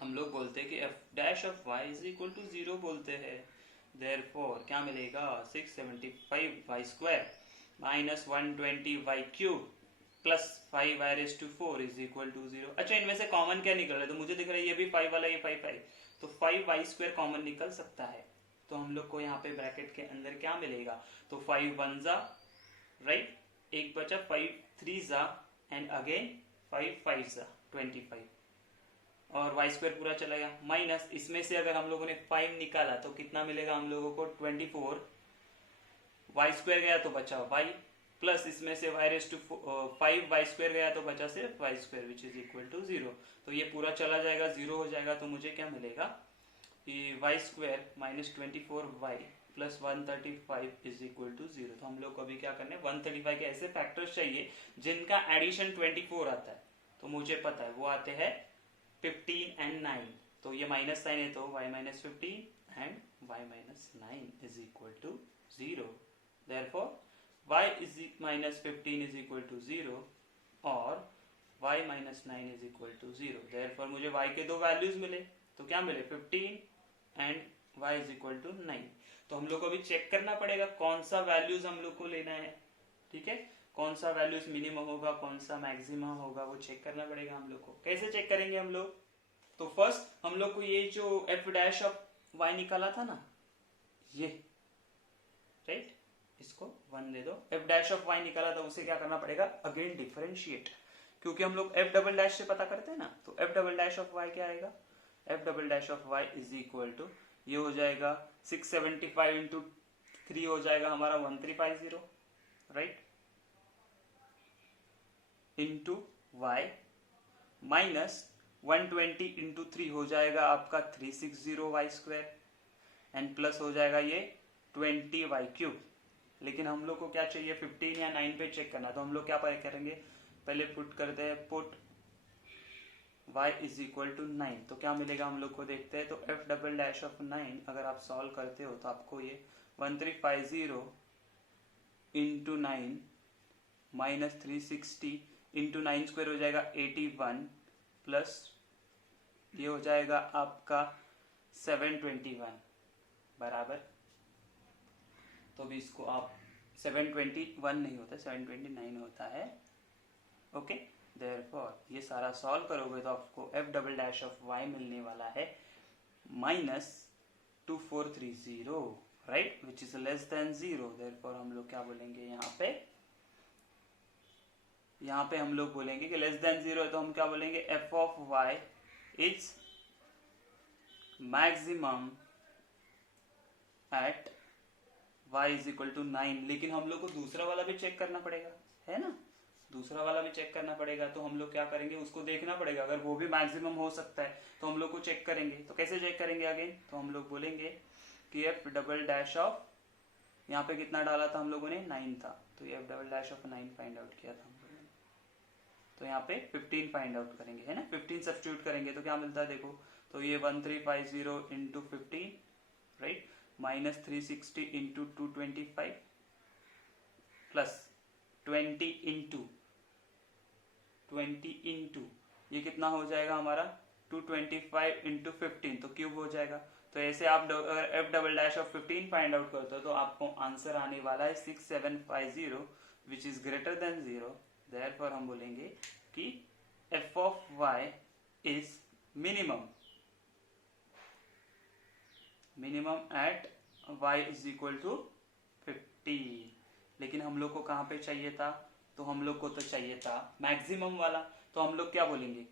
हम लोग बोलते हैं कि f dash of y is equal to 0 बोलते हैं। देयरफॉर क्या मिलेगा, 675 y square minus 120 y cube plus 5 y raise to 4 is equal to 0। अच्छा, इनमें से कॉमन क्या निकल रहा है, तो मुझे दिख रहा है ये भी 5 वाला, ये 5 तो 5 y स्क्वायर कॉमन निकल सकता है। तो हम लोग को यहाँ पे ब्रैकेट के अंदर क्या मिलेगा, तो 5 1 जा, राइट, एक बचा 5 3 जा एंड अगेन 5 5 जा 25। और वाई स्क्वायर पूरा चला गया, माइनस इसमें से अगर हम लोगों ने 5 निकाला तो कितना मिलेगा हम लोगों को 24, वाई स्क्वायर गया तो बचा वाई, प्लस इसमें से y raise to 5 y square गया तो बचा सिर्फ y square which is equal to 0। तो ये पूरा चला जाएगा, 0 हो जाएगा, तो मुझे क्या मिलेगा कि y square minus 24y plus 135 is equal to 0। तो हम लोग को अभी क्या करना है, 135 के ऐसे फैक्टर्स चाहिए जिनका एडिशन 24 आता है, तो मुझे पता है वो आते हैं 15 एंड 9। तो ये माइनस साइन है तो y minus 15 and y minus 9 is equal to 0। Therefore, y is minus 15 is equal to 0 और y minus 9 is equal to 0। Therefore, मुझे y के दो वैल्यूज मिले, तो क्या मिले 15 and y is equal to 9। तो हम लोग को अभी चेक करना पड़ेगा कौन सा वैल्यूज हम लोग को लेना है, ठीक है, कौन सा वैल्यूज मिनिमम होगा, कौन सा मैक्सिमम होगा, वो चेक करना पड़ेगा हम लोग को। कैसे चेक करेंगे हम लोग, तो फर्स्ट हम लोग को ये जो f डैश ऑफ y निकाला था ना, ये राइट, इसको 1 दे दो, f डैश ऑफ y निकाला था, उसे क्या करना पड़ेगा, अगेन डिफरेंशिएट, क्योंकि हम लोग f डबल डैश से पता करते हैं ना, तो f double dash of y क्या आएगा, f double dash of y is equal to, ये हो जाएगा 675 इंटू 3 हो जाएगा हमारा 1350 right, into y minus 120 into 3 हो जाएगा आपका 360 वाई स्क्वायर एंड प्लस हो जाएगा ये 20 वाई क्यूब। लेकिन हम लोग को क्या चाहिए, 15 या 9 पे चेक करना, तो हम लोग क्या करेंगे, पहले पुट करते हैं, put y is equal to 9, तो क्या मिलेगा हम लोग को देखते हैं। तो f डबल डैश ऑफ 9 अगर आप सॉल्व करते हो तो आपको ये 1350 इंटू 9 माइनस 360 इंटू 9 स्क्वायर हो जाएगा 81 प्लस ये हो जाएगा आपका 721 बराबर, तो भी इसको आप 721 नहीं होता, 729 होता है, ओके। देयरफॉर ये सारा सॉल्व करोगे तो आपको f double dash of y मिलने वाला है minus 2430 right, which is less than 0। Therefore हम लोग क्या बोलेंगे यहाँ पे हम लोग बोलेंगे कि लेस देन 0 है, तो हम क्या बोलेंगे, f of y is maximum at y is equal to 9। लेकिन हम लोग को दूसरा वाला भी चेक करना पड़ेगा, है ना, दूसरा वाला भी चेक करना पड़ेगा, तो हम लोग क्या करेंगे, उसको देखना पड़ेगा, अगर वो भी मैक्सिमम हो सकता है तो हम लोग को चेक करेंगे। तो कैसे चेक करेंगे अगेन, तो हम लोग बोलेंगे कि f डबल डैश ऑफ, यहाँ पे कितना डाला था हम लोगों ने, 9 था, तो ये f double dash of 9 find out किया था हम लोगों ने, तो यहाँ पे 15 फाइंड आउट करेंगे, है ना, 15 सब्स्टिट्यूट करेंगे तो क्या मिलता है देखो, तो ये 1350 into 15 right, minus 360 into 225 plus 20 into ये कितना हो जाएगा हमारा 225 इंटू 15, तो क्यूब हो जाएगा। तो ऐसे आप अगर f double dash of 15 find out करते हो तो आपको आंसर आने वाला है 6750 which is greater than 0। Therefore हम बोलेंगे कि f of y is minimum at y is equal to 50। लेकिन हम लोग को कहाँ पे चाहिए था, तो हम लोग को तो चाहिए था मैक्सिमम वाला, तो हम लोग क्या बोलेंगे,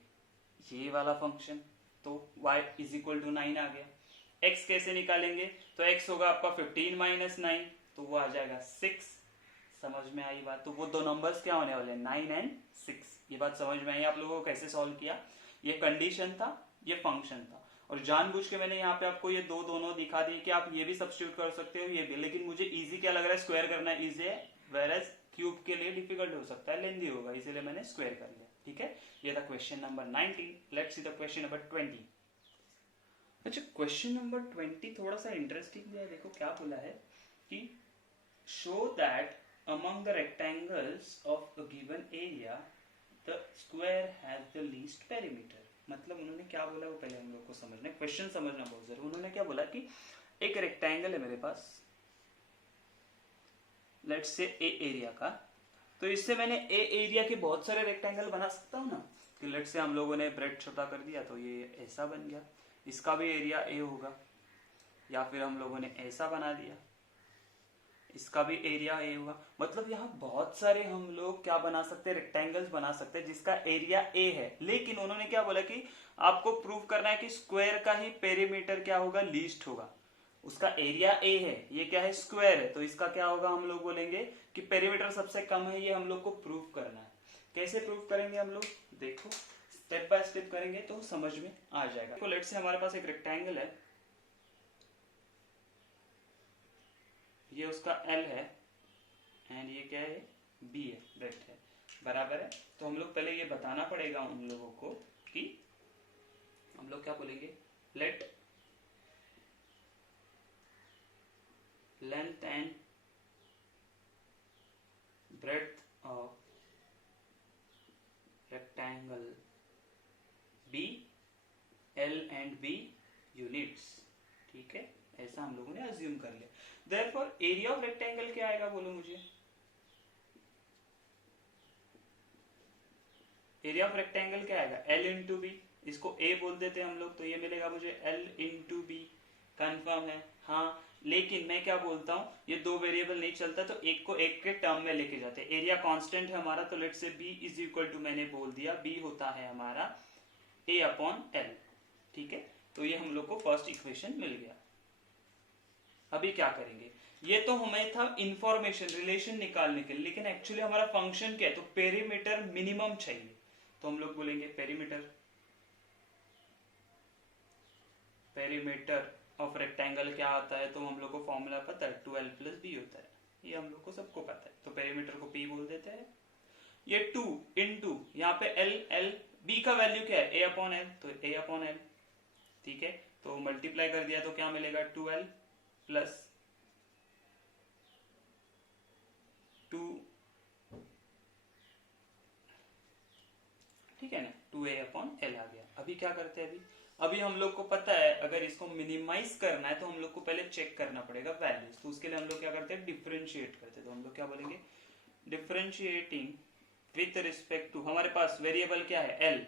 ये वाला फंक्शन, तो y इज इक्वल टू 9 आ गया। x कैसे निकालेंगे, तो x होगा आपका 15 माइनस 9, तो वो आ जाएगा 6। समझ में आई बात, तो वो दो नंबर्स क्या होने वाले, 9 एंड 6। ये बात समझ में आई आप लोगों को, कैसे सॉल्व किया, ये कंडीशन था, ये फंक्शन था, और जानबूझ के मैंने यहाँ पे आपको ये दोनों दिखा दिए कि आप ये भी सब्स्टिट्यूट कर सकते हो, ये भी, लेकिन मुझे इजी क्या लग रहा है, स्क्वायर करना इजी है, वेयरएज क्यूब के लिए डिफिकल्ट हो सकता है, लेंदी होगा, इसीलिए मैंने स्क्वायर कर लिया, ठीक है। ये था question number 19। Let's see the question number 20। अच्छा, क्वेश्चन नंबर 20 थोड़ा सा इंटरेस्टिंग है, देखो क्या बोला है कि show that among the rectangles of a given area the square has the least perimeter. मतलब उन्होंने क्या बोला वो पहले हम लोग को समझना है, क्वेश्चन समझना बहुत जरूरी। उन्होंने क्या बोला कि एक रेक्टेंगल है मेरे पास, लेट्स से ए एरिया का, तो इससे मैंने ए एरिया के बहुत सारे रेक्टेंगल बना सकता हूँ ना, कि लेट्स से हम लोगों ने ब्रेड छोटा कर दिया तो ये ऐसा बन गया, इसका भी एरिया ए होगा, या फिर हम लोगों ने ऐसा बना दिया, इसका भी एरिया ए होगा। मतलब यहाँ बहुत सारे हम लोग क्या बना सकते हैं, रेक्टेंगल्स बना सकते हैं जिसका एरिया ए है। लेकिन उन्होंने क्या बोला कि आपको प्रूव करना है कि स्क्वायर का ही पेरीमीटर क्या होगा, लीस्ट होगा। उसका एरिया ए है, ये क्या है, स्क्वायर है, तो इसका क्या होगा, हम लोग बोलेंगे कि पेरीमीटर सबसे कम है। ये हम लोग को प्रूव करना है। कैसे प्रूव करेंगे हम लोग, देखो स्टेप बाय स्टेप करेंगे तो समझ में आ जाएगा। तो लेट्स से हमारे पास एक रेक्टेंगल है, ये उसका एल है एंड ये क्या है, बी है, ब्रेथ है, बराबर है। तो हम लोग पहले ये बताना पड़ेगा उन लोगों को कि हम लोग क्या बोलेंगे, let length and breadth of rectangle be l and b units. ठीक है, ऐसा हम लोगों ने अज्यूम कर लिया। देयरफॉर एरिया ऑफ रेक्टेंगल क्या आएगा, बोलो मुझे। एरिया ऑफ रेक्टेंगल क्या आएगा, एल इंटू बी। इसको ए बोल देते हैं हम लोग, तो ये मिलेगा मुझे एल इंटू बी। कन्फर्म है, हाँ। लेकिन मैं क्या बोलता हूँ, ये दो वेरिएबल नहीं चलता, तो एक को एक के टर्म में लेके जाते हैं। एरिया कांस्टेंट है हमारा, तो लेट से बी इज इक्वल टू, मैंने बोल दिया बी होता है हमारा ए अपॉन एल। ठीक है, तो ये हम लोग को फर्स्ट इक्वेशन मिल गया। अभी क्या करेंगे, ये तो हमें था इंफॉर्मेशन, रिलेशन निकालने के लिए, लेकिन एक्चुअली हमारा फंक्शन क्या है, तो पेरीमीटर मिनिमम चाहिए। तो हम लोग बोलेंगे पेरीमीटर ऑफ रेक्टेंगल क्या आता है, तो हम लोग को फॉर्मूला पता है, 12 प्लस बी होता है। ये हम लोग को सबको पता है, तो पेरीमीटर को पी बोल देते हैं। ये 2 इंटू यहाँ पे एल, एल बी का वैल्यू क्या है, ए अपॉन एल, तो ए अपॉन एल। ठीक है, तो मल्टीप्लाई कर दिया तो क्या मिलेगा, 12 प्लस 2, ठीक है ना, 2a अपॉन एल आ गया। अभी क्या करते हैं, अभी हम लोग को पता है अगर इसको मिनिमाइज करना है तो हम लोग को पहले चेक करना पड़ेगा वैल्यूज। तो उसके लिए हम लोग क्या करते हैं, डिफरेंशिएट करते हैं। तो हम लोग क्या बोलेंगे, डिफरेंशिएटिंग विथ रिस्पेक्ट टू, हमारे पास वेरिएबल क्या है, एल,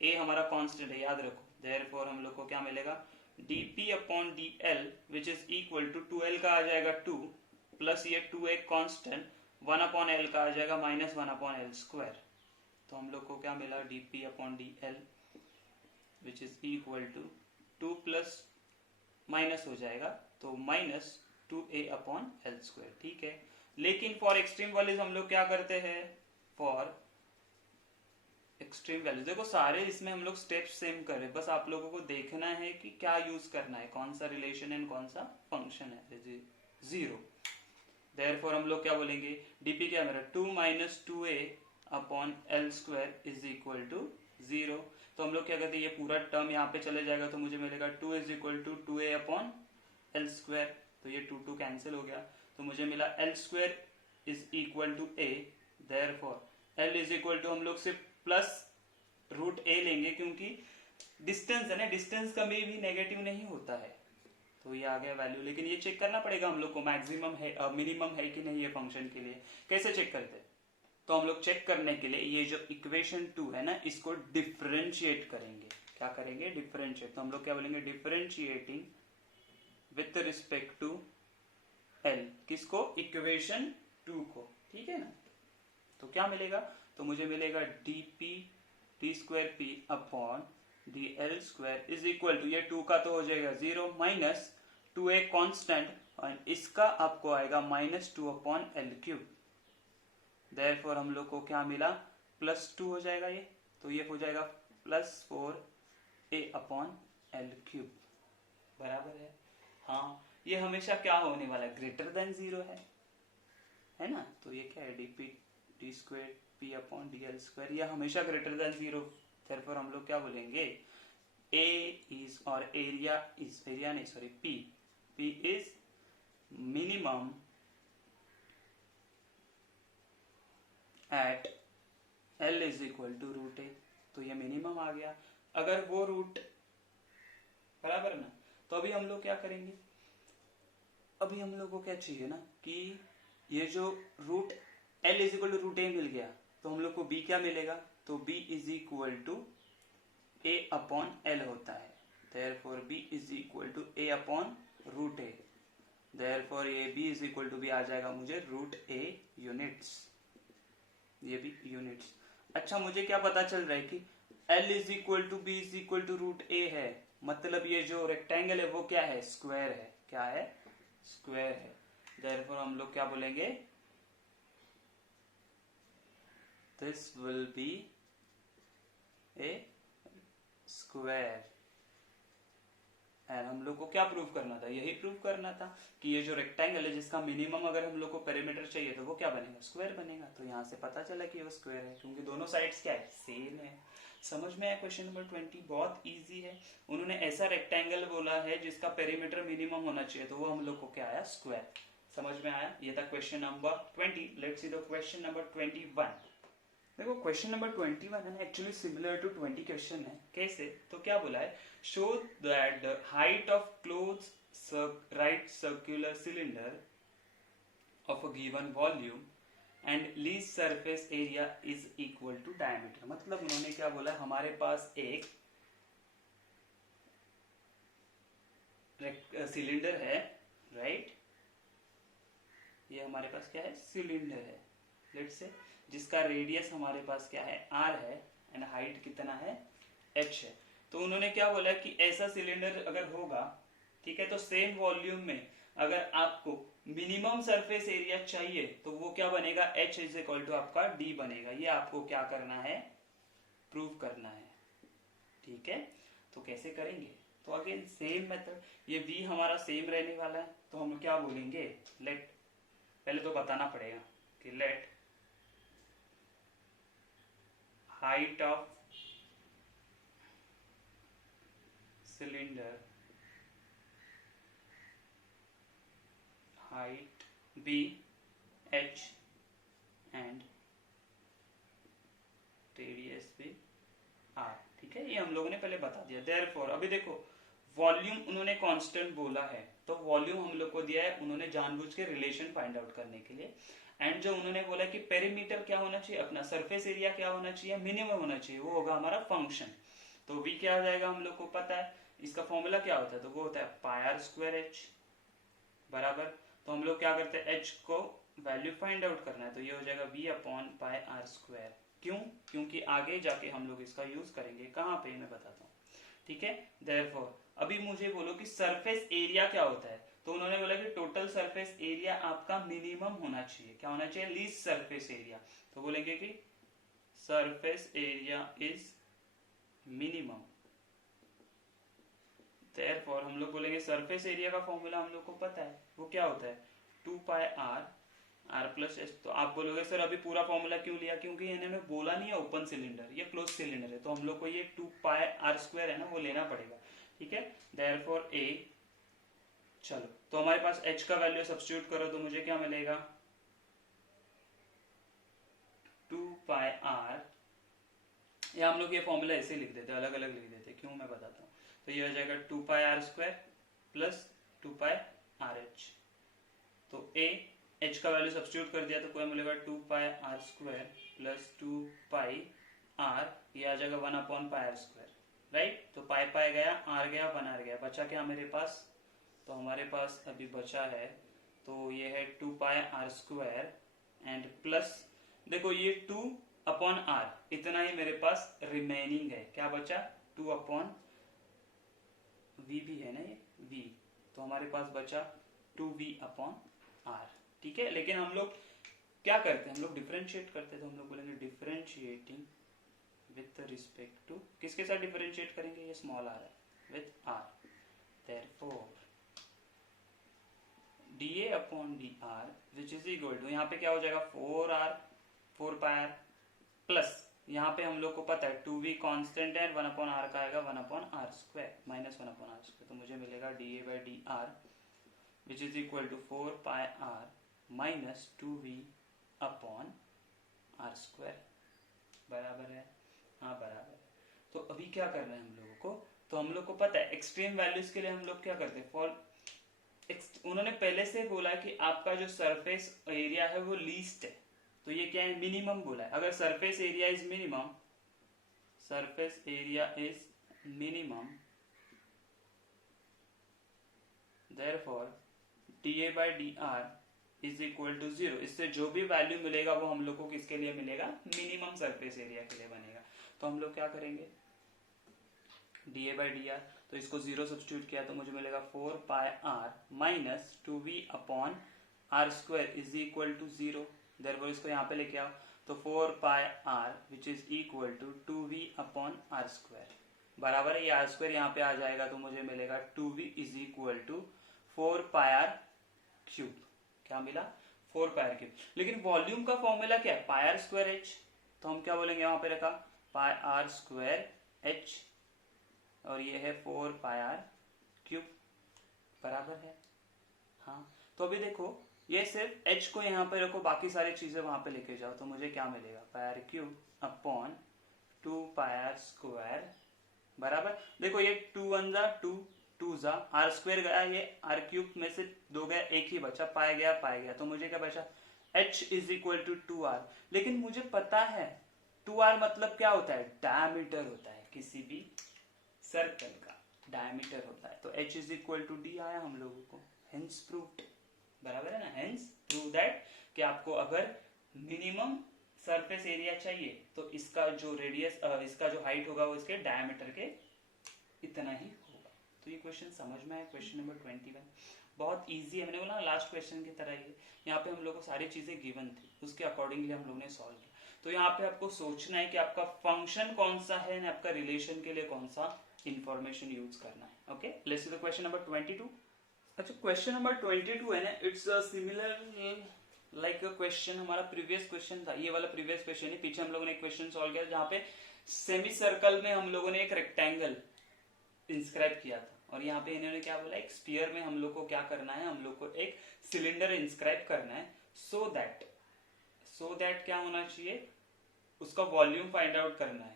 ए हमारा कांस्टेंट है, याद रखो। देयरफॉर हम लोग को क्या मिलेगा, dp upon dl which is equal to 2l का आ जाएगा 2 प्लस ये 2 एक कांस्टेंट, 1 अपॉन एल का आ जाएगा माइनस 1 अपॉन एल स्क्वायर। तो हम लोग को क्या मिला, dp upon dl which is equal to 2 plus minus हो जाएगा तो minus 2a upon l square. ठीक है, लेकिन फॉर एक्सट्रीम वैल्यूज हम लोग क्या करते हैं, फॉर एक्सट्रीम वैल्यूज, देखो सारे इसमें हम लोग स्टेप सेम कर रहे हैं, बस आप लोगों को देखना है कि क्या यूज करना है, कौन सा रिलेशन एंड कौन सा फंक्शन है, जीरो। देयरफॉर हम लोग क्या बोलेंगे, dp क्या मेरा 2 minus 2a upon l square is equal to 0। तो हम लोग क्या करते हैं, ये पूरा टर्म यहाँ पे चले जाएगा, तो मुझे मिलेगा 2 is equal to 2a upon l square. तो ये 2 2 कैंसिल हो गया, तो मुझे मिला l square is equal to a। Therefore l is equal to, हम लोग सिर्फ प्लस रूट ए लेंगे क्योंकि डिस्टेंस है ना, डिस्टेंस कभी भी नेगेटिव नहीं होता है। तो ये आ गया वैल्यू, लेकिन ये चेक करना पड़ेगा हम लोग को मैक्सिमम है, मिनिमम है कि नहीं ये फंक्शन के लिए। कैसे चेक करते हैं, तो हम लोग चेक करने के लिए ये जो इक्वेशन 2 है ना, इसको डिफरेंशिएट करेंगे। क्या करेंगे, डिफरेंशिएट। तो हम लोग क्या बोलेंगे, differentiating with respect to l, किसको, इक्वेशन 2 को। ठीक है ना, तो क्या मिलेगा, तो मुझे मिलेगा dp t square p upon d l square is equal to, ये 2 का तो हो जाएगा 0 माइनस 2 एक कॉन्स्टेंट, और इसका आपको आएगा minus 2 upon L cube. Therefore हम लोग को क्या मिला, प्लस 2 हो जाएगा ये, तो ये हो जाएगा plus 4a upon L cube, बराबर है। हाँ, ये हमेशा क्या होने वाला है, ग्रेटर देन 0 है ना। तो ये क्या है, dp t square p upon d l square, यह हमेशा ग्रेटर देन 0। देयरफॉर हम लोग क्या बोलेंगे, a इज, और एरिया इज, एरिया नहीं sorry, p is minimum at l is equal to root a. तो ये मिनिमम आ गया, अगर वो रूट, बराबर ना। तो अभी हम लोग क्या करेंगे, अभी हम लोग को क्या चाहिए ना कि ये जो root l is equal to root a मिल गया, तो हम लोग को b क्या मिलेगा, तो b is equal to a upon l होता है। Therefore b is equal to a upon root a. Therefore ये b इज इक्वल टू भी आ जाएगा मुझे √a यूनिट्स, ये भी यूनिट्स। अच्छा मुझे क्या पता चल रहा है कि L is equal to b is equal to √a है, मतलब ये जो रेक्टेंगल है वो क्या है, स्क्वायर है। क्या है, स्क्वायर है। देयरफॉर हम लोग क्या बोलेंगे, this will be A square. And हम लोग को क्या प्रूव करना था, यही प्रूव करना था कि ये जो रेक्टेंगल है जिसका मिनिमम अगर हम लोग को पेरीमीटर चाहिए तो वो क्या बनेगा, स्क्वायर बनेगा। तो यहाँ से पता चला कि वो स्क्वायर है क्योंकि दोनों साइड्स क्या है, सेम है। समझ में आया क्वेश्चन नंबर 20, बहुत इजी है। उन्होंने ऐसा रेक्टेंगल बोला है जिसका पेरीमीटर मिनिमम होना चाहिए, तो वो हम लोग को क्या आया, स्क्वायर। समझ में आया, ये था question number 20। Let's see the question number 21। देखो क्वेश्चन नंबर 21 है ना, एक्चुअली सिमिलर टू 20 क्वेश्चन है। कैसे, तो क्या बोला है, show that the height of close right circular cylinder of a given volume and least surface area is equal to diameter. मतलब उन्होंने क्या बोला, हमारे पास एक सिलेंडर है, राइट, ये हमारे पास क्या है, सिलेंडर है, लेट्स से, जिसका रेडियस हमारे पास क्या है, r है, एंड हाइट कितना है, h है। तो उन्होंने क्या बोला कि ऐसा सिलेंडर अगर होगा, ठीक है, तो सेम वॉल्यूम में अगर आपको मिनिमम सरफेस एरिया चाहिए तो वो क्या बनेगा, h इज इक्वल टू आपका d बनेगा। ये आपको क्या करना है, प्रूव करना है, ठीक है। तो कैसे करेंगे, तो अगेन सेम मेथड, ये v हमारा सेम रहने वाला है, तो हम क्या बोलेंगे, लेट, पहले तो बताना पड़ेगा कि late height of cylinder height b h and radius b r, ठीक है, ये हम लोगों ने पहले बता दिया। देयरफॉर अभी देखो वॉल्यूम उन्होंने कांस्टेंट बोला है, तो वॉल्यूम हम लोग को दिया है उन्होंने जानबूझ के रिलेशन फाइंड आउट करने के लिए। एंड जो उन्होंने बोला कि पेरीमीटर क्या होना चाहिए, अपना सरफेस एरिया क्या होना चाहिए, मिनिमम होना चाहिए, वो होगा हमारा फंक्शन। तो v क्या हो जाएगा, हम लोग को पता है इसका फॉर्मूला क्या होता है, तो वो होता है पाई आर स्क्वायर h बराबर। तो हम लोग क्या करते हैं, h को वैल्यू फाइंड आउट करना है, तो ये हो जाएगा v upon pi r square. क्यों, क्योंकि आगे जाके हम लोग इसका यूज करेंगे, कहाँ पे मैं बताता हूँ, ठीक है। देयरफॉर अभी मुझे बोलो कि सरफेस एरिया क्या होता है, तो उन्होंने बोला कि टोटल सरफेस एरिया आपका मिनिमम होना चाहिए, क्या होना चाहिए, लीस्ट सरफेस एरिया। तो बोलेंगे कि surface area is minimum. Therefore हम लोग बोलेंगे सरफेस एरिया का फॉर्मूला हम लोग को पता है, वो क्या होता है, 2 पाई आर प्लस एस। तो आप बोलोगे सर अभी पूरा फॉर्मूला क्यों लिया, क्योंकि इन्होंने बोला नहीं है ओपन सिलेंडर, ये क्लोज सिलेंडर है, तो हम लोग को ये 2 पाई आर स्क्वायर है ना वो लेना पड़ेगा, ठीक है। देयरफॉर ए, चलो तो हमारे पास h का वैल्यू सब्स्टिट्यूट करो तो मुझे क्या मिलेगा, 2 पाई आर, या हम लोग ये फॉर्मूला ऐसे लिख देते, अलग अलग लिख देते, क्यों मैं बताता हूँ। तो ये हो जाएगा 2 pi r square plus 2 pi r h. तो ए h का वैल्यू सब्स्टिट्यूट कर दिया तो कोई मिलेगा 2 pi r square plus 2 pi r, ये आ जाएगा 1 upon pi r square, right. तो पाई पाई गया, आर गया, 1 आर गया, बचा क्या मेरे पास, तो हमारे पास अभी बचा है, तो ये है 2 pi r square and plus, देखो ये 2 अपॉन आर, इतना ही मेरे पास रिमेनिंग है, क्या बचा, 2 अपॉन v भी है ना ये v, तो हमारे पास बचा 2v अपॉन आर, ठीक है। लेकिन हम लोग क्या करते हैं, हम लोग डिफरेंशिएट करते हैं, तो हम लोग बोलेंगे डिफरेंशिएटिंग विथ रिस्पेक्ट टू, किसके साथ डिफरेंशिएट करेंगे, ये स्मॉल आर है, with r. Therefore dA upon dr which is equal to, यहाँ पे क्या हो जाएगा 4r 4 पाई आर प्लस, यहाँ पे हम लोग को पता है 2v कांस्टेंट है, 1 अपॉन आर का आएगा 1 upon are square minus 1 upon are square, तो मुझे मिलेगा dA by dr which is equal to 4 pi r minus 2v upon are square, बराबर है, हाँ बराबर है। तो अभी क्या करना है हम लोगों को, तो हम लोग को पता है एक्सट्रीम वैल्यूज के लिए हम लोग क्या करते हैं, फॉर उन्होंने पहले से बोला कि आपका जो सरफेस एरिया है वो लीस्ट है, तो ये क्या है, मिनिमम बोला है। अगर surface area is minimum, surface area is minimum, therefore D A by D r is equal to 0। इससे जो भी वैल्यू मिलेगा वो हम लोग को किसके लिए मिलेगा, मिनिमम सरफेस एरिया के लिए बनेगा। तो हम लोग क्या करेंगे, d A by D r, तो इसको 0 सब्स्टिट्यूट किया तो मुझे मिलेगा 4 pi r minus 2v upon are square is equal to 0। Therefore इसको यहाँ पे लेके आओ तो 4 pi r which is equal to 2v upon are square बराबर है, ये आर स्क्वायर यहाँ पे आ जाएगा तो मुझे मिलेगा 2v is equal to 4 pi r cube. क्या मिला, 4 पाई आर क्यूब। लेकिन वॉल्यूम का फॉर्मूला क्या है, पाई आर स्क्वायर एच, तो हम क्या बोलेंगे, वहां पे रखा पाई आर स्क्वायर एच और ये है 4 पाई आर क्यूब बराबर है। हाँ तो अभी देखो ये सिर्फ h को यहाँ पे रखो, बाकी सारी चीजें वहां पे लेके जाओ तो मुझे क्या मिलेगा, pi r cube upon 2 pi r square बराबर, देखो ये 2 1 जा 2 2 जा आर स्क्वायर गया, ये आर क्यूब में से 2 गया, एक ही बचा, पाई गया, तो मुझे क्या बचा, h is equal to 2r। लेकिन मुझे पता है 2r मतलब क्या होता है, डायमीटर होता है, किसी भी सर्कल का डायमीटर होता है। तो h is equal to d आया हम लोगों को, हेंस प्रूव्ड बराबर है ना, हेंस प्रूव दैट कि आपको अगर मिनिमम सरफेस एरिया चाहिए तो इसका जो रेडियस इसका जो हाइट होगा वो इसके डायमीटर के इतना ही होगा। तो ये क्वेश्चन समझ में आया, क्वेश्चन नंबर 21 बहुत इजी है, मैंने बोला लास्ट क्वेश्चन की तरह ही। यहाँ पे हम लोग को सारी चीजें गिवन थी, उसके अकॉर्डिंगली हम लोग ने सॉल्व किया। तो यहाँ पे आपको सोचना है कि आपका फंक्शन कौन सा है ना आपका रिलेशन के लिए कौन सा इंफॉर्मेशन यूज करना है। Okay, let's see the question number 22। अच्छा क्वेश्चन नंबर 22 है ना, इट्स सिमिलर लाइक क्वेश्चन हमारा प्रीवियस क्वेश्चन था, ये वाला प्रीवियस क्वेश्चन है। पीछे हम लोगों ने एक क्वेश्चन सॉल्व किया जहाँ पे सेमी सर्कल में हम लोगों ने एक रेक्टेंगल इंस्क्राइब किया था और यहाँ पे इन्होंने क्या बोला, एक स्फीयर में हम लोग को क्या करना है, हम लोग को एक सिलेंडर इंस्क्राइब करना है सो दैट क्या होना चाहिए, उसका वॉल्यूम फाइंड आउट करना है।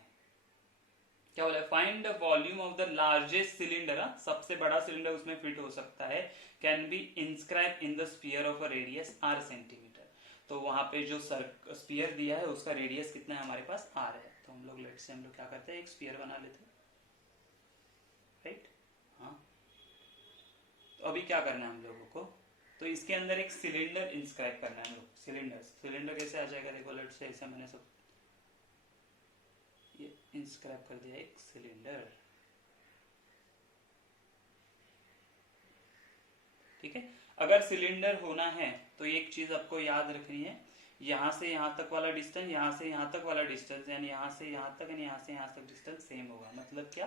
क्या बोला, find the volume of the largest cylinder, सबसे बड़ा सिलेंडर उसमें फिट हो सकता है, can be inscribe in the sphere of a radius r centimetre. तो वहां पे जो स्फीयर दिया है उसका रेडियस कितना है हमारे पास, r है। तो हम लोग लेट से हम लोग क्या करते हैं, एक स्फीयर बना लेते हैं, राइट। हाँ तो अभी क्या करना है हम लोगों को, तो इसके अंदर एक सिलेंडर इंस्क्राइब करना है हम लोग। सिलेंडर कैसे आ जाएगा, देखो लेट से ऐसे मैंने सब ये इंस्क्राइब कर दिया एक सिलेंडर, ठीक है। अगर सिलेंडर होना है तो एक चीज आपको याद रखनी है, यहां से यहां तक वाला डिस्टेंस, यहां से यहां तक वाला डिस्टेंस, यानी यहां से यहां तक यानी यहां से यहां तक डिस्टेंस सेम होगा। मतलब क्या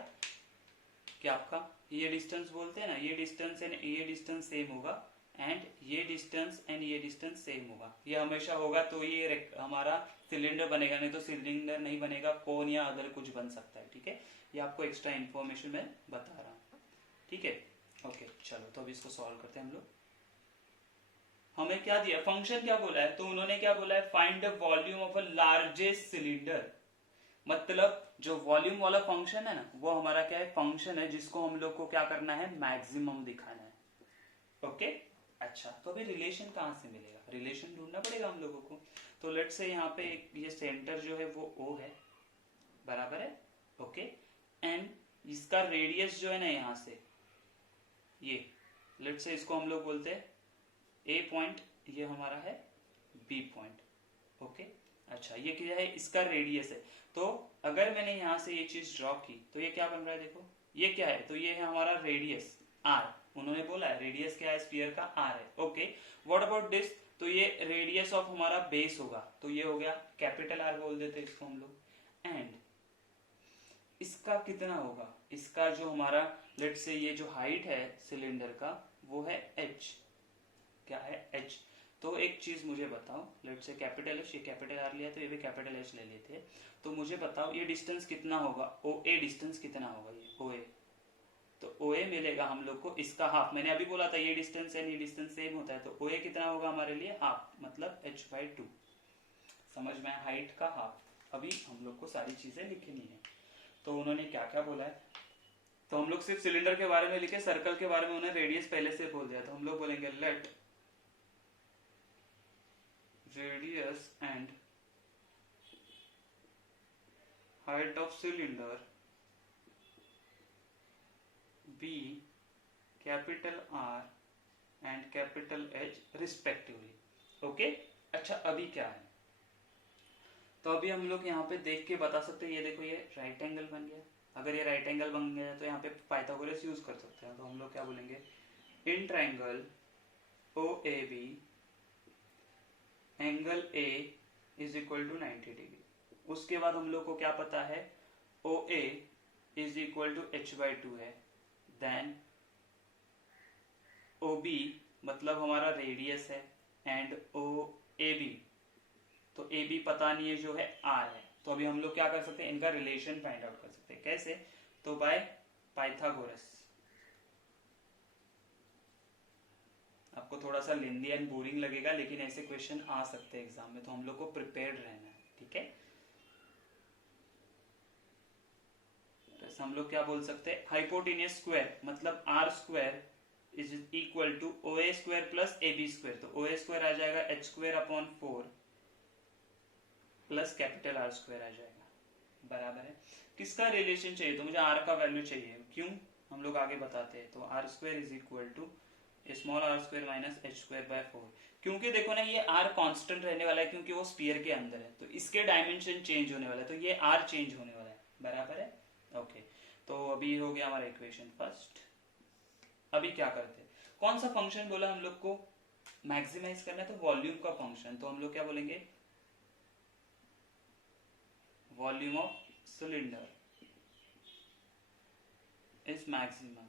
कि आपका ये डिस्टेंस बोलते हैं ना, ये डिस्टेंस एंड ये डिस्टेंस सेम होगा एंड ये डिस्टेंस एंड ये डिस्टेंस सेम होगा, ये हमेशा होगा तो ये हमारा सिलेंडर बनेगा, नहीं तो सिलेंडर नहीं बनेगा, कोन या अदर कुछ बन सकता है, ठीक है। ये आपको एक्स्ट्रा इन्फॉर्मेशन मैं बता रहा हूँ, ठीक है। ओके चलो तो अब इसको सॉल्व करते हैं हम लोग। हमें क्या दिया, फंक्शन क्या बोला है, तो उन्होंने क्या बोला है, find the volume of a largest cylinder. मतलब जो वॉल्यूम वाला फंक्शन है ना वो हमारा क्या है, फंक्शन है जिसको हम लोग को क्या करना है, मैक्सिमम दिखाना है। ओके अच्छा तो अभी रिलेशन कहाँ से मिलेगा, रिलेशन ढूंढना पड़ेगा हम लोगों को। तो लेट से यहाँ पे ये सेंटर जो है वो O है बराबर है, ओके। एंड इसका रेडियस जो है ना यहाँ से ये, लेट से इसको हम लोग बोलते हैं A पॉइंट, ये हमारा है B पॉइंट, ओके। अच्छा ये क्या है, इसका रेडियस है। तो अगर मैंने यहाँ से ये चीज ड्रॉ की तो ये क्या बन रहा है, देखो ये क्या है, तो ये है हमारा रेडियस r, उन्होंने बोला है रेडियस क्या है स्फीयर का, r है, ओके। व्हाट अबाउट दिस, तो ये रेडियस ऑफ हमारा बेस होगा, तो ये हो गया कैपिटल R बोल देते इसको हम लोग। एंड इसका कितना होगा, इसका जो हमारा लेट से ये जो हाइट है सिलेंडर का वो है h, क्या है h। तो एक चीज मुझे बताओ, लेट से कैपिटल एच, ये कैपिटल आर लिया तो ये भी कैपिटल एच ले लेते हैं। तो मुझे बताओ ये डिस्टेंस कितना होगा, ओ ए डिस्टेंस कितना होगा, ये ओ ए, तो ओ ए मिलेगा हम लोग को इसका हाफ। मैंने अभी बोला था ये डिस्टेंस एंड ये डिस्टेंस सेम होता है, तो ओ ए कितना होगा हमारे लिए, हाफ, मतलब h/2। समझ में, हाइट का हाफ। अभी हम लोग को सारी चीजें लिखनी है। तो उन्होंने क्या क्या बोला है, तो हम लोग सिर्फ सिलेंडर के बारे में लिखे, सर्कल के बारे में उन्हें रेडियस पहले से बोल दिया, तो हम लोग बोलेंगे let radius and height of cylinder be capital R and capital H respectively. Okay, अच्छा अभी क्या है, तो अभी हम लोग यहाँ पे देख के बता सकते हैं, ये देखो ये राइट एंगल बन गया। अगर ये राइट एंगल बन गया तो यहाँ पे पाइथागोरस यूज कर सकते हैं। तो हम लोग क्या बोलेंगे, in triangle O A B angle A is equal to 90 degree. उसके बाद हम लोग को क्या पता है, O A is equal to h/2 है। देन ओ बी मतलब हमारा रेडियस है, एंड ओ ए बी, तो ए बी पता नहीं है जो है आर है। तो अभी हम लोग क्या कर सकते हैं, इनका रिलेशन फाइंड आउट कर सकते हैं। कैसे, तो बाय पाइथागोरस। आपको थोड़ा सा लेंदी एंड बोरिंग लगेगा, लेकिन ऐसे क्वेश्चन आ सकते हैं एग्जाम में, तो हम लोग को प्रिपेयर्ड रहना है, ठीक है। तो हम लोग क्या बोल सकते हैं, हाइपोटेनियस स्क्वायर मतलब r square is equal to O A square plus A B square. तो ओ ए स्क्वायर आ जाएगा h square upon 4 plus capital R square आ जाएगा, बराबर है। किसका रिलेशन चाहिए, तो मुझे आर का वैल्यू चाहिए। क्यों, हम लोग आगे बताते हैं। तो are square is equal to small r square minus h square by 4। क्योंकि देखो ना ये आर कांस्टेंट रहने वाला है, क्योंकि वो स्फीयर के अंदर है, तो इसके डायमेंशन चेंज होने वाला है, तो ये आर चेंज होने वाला है, बराबर है। ओके, तो अभी हो गया हमारा इक्वेशन फर्स्ट। अभी क्या करते हैं, कौन सा फंक्शन बोला हम लोग को मैक्सिमाइज करना है, तो वॉल्यूम का फंक्शन। तो हम लोग क्या बोलेंगे, volume of cylinder is maximum.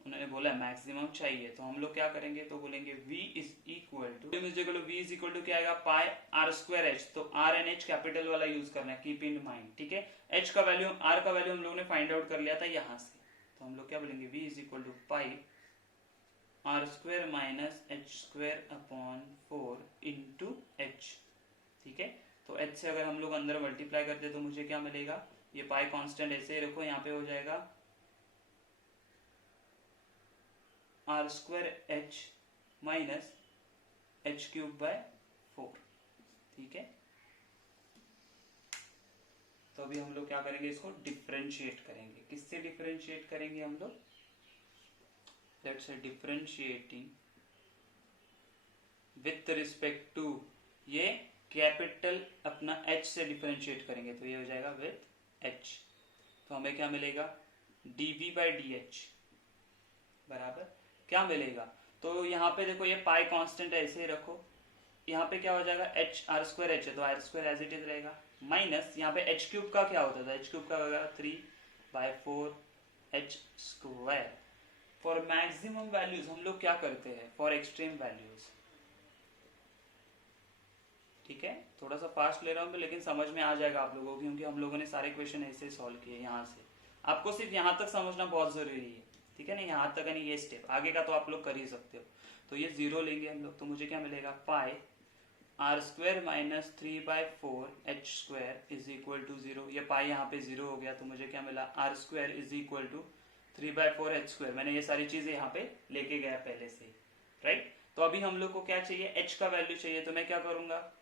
उन्होंने बोला मैक्सिमम चाहिए, तो हम लोग क्या करेंगे, तो बोलेंगे v is equal to v is equal to क्या आएगा, पाई आर स्क्वायर एच। तो आर एन एच कैपिटल वाला यूज करना है, कीप इन माइंड, ठीक है। एच का वैल्यू, आर का वैल्यू हम लोगों ने फाइंड आउट कर लिया था यहाँ से। तो हम लोग क्या बोलेंगे, v is equal to pi r square minus h square upon 4 into h, ठीक है। तो h से अगर हम लोग अंदर मल्टीप्लाई करते तो मुझे क्या मिलेगा, ये पाई कांस्टेंट ऐसे ही रखो, यहाँ पे हो जाएगा r square h minus h cube by 4, ठीक है। तो अभी हम लोग क्या करेंगे, इसको डिफरेंशिएट करेंगे। किससे डिफरेंशिएट करेंगे हम लोग, let's say differentiating with respect to, ये कैपिटल अपना h से डिफरेंशिएट करेंगे, तो ये हो जाएगा विथ h। तो हमें क्या मिलेगा, dv बाई डी एच बराबर क्या मिलेगा, तो यहाँ पे देखो ये पाई कांस्टेंट ऐसे ही रखो, यहाँ पे क्या हो जाएगा, h आर स्क्वायर एच है, तो are square as it is रहेगा, माइनस यहाँ पे h क्यूब का क्या होता था, h क्यूब का होगा 3/4 h square. For maximum values हम लोग क्या करते हैं, फॉर एक्सट्रीम वैल्यूज, ठीक है। थोड़ा सा फास्ट ले रहा हूँ लेकिन समझ में आ जाएगा आप लोगों को, क्योंकि हम लोगों ने सारे क्वेश्चन ऐसे सॉल्व किए यहाँ से। आपको सिर्फ यहाँ तक समझना बहुत जरूरी है, ठीक है ना, यहाँ तक यानी ये स्टेप, आगे का तो आप लोग कर ही सकते हो। तो ये जीरो लेंगे हम लोग, तो मुझे क्या मिलेगा, pi r square minus 3/4 h square is equal to 0। ये पाई यहाँ पे 0 हो गया, तो मुझे क्या मिला, r square is equal to 3/4 h square. मैंने ये सारी चीजें यहाँ पे लेके गया पहले से, राइट। तो अभी हम लोग को क्या चाहिए, एच का वैल्यू चाहिए, तो मैं क्या करूंगा,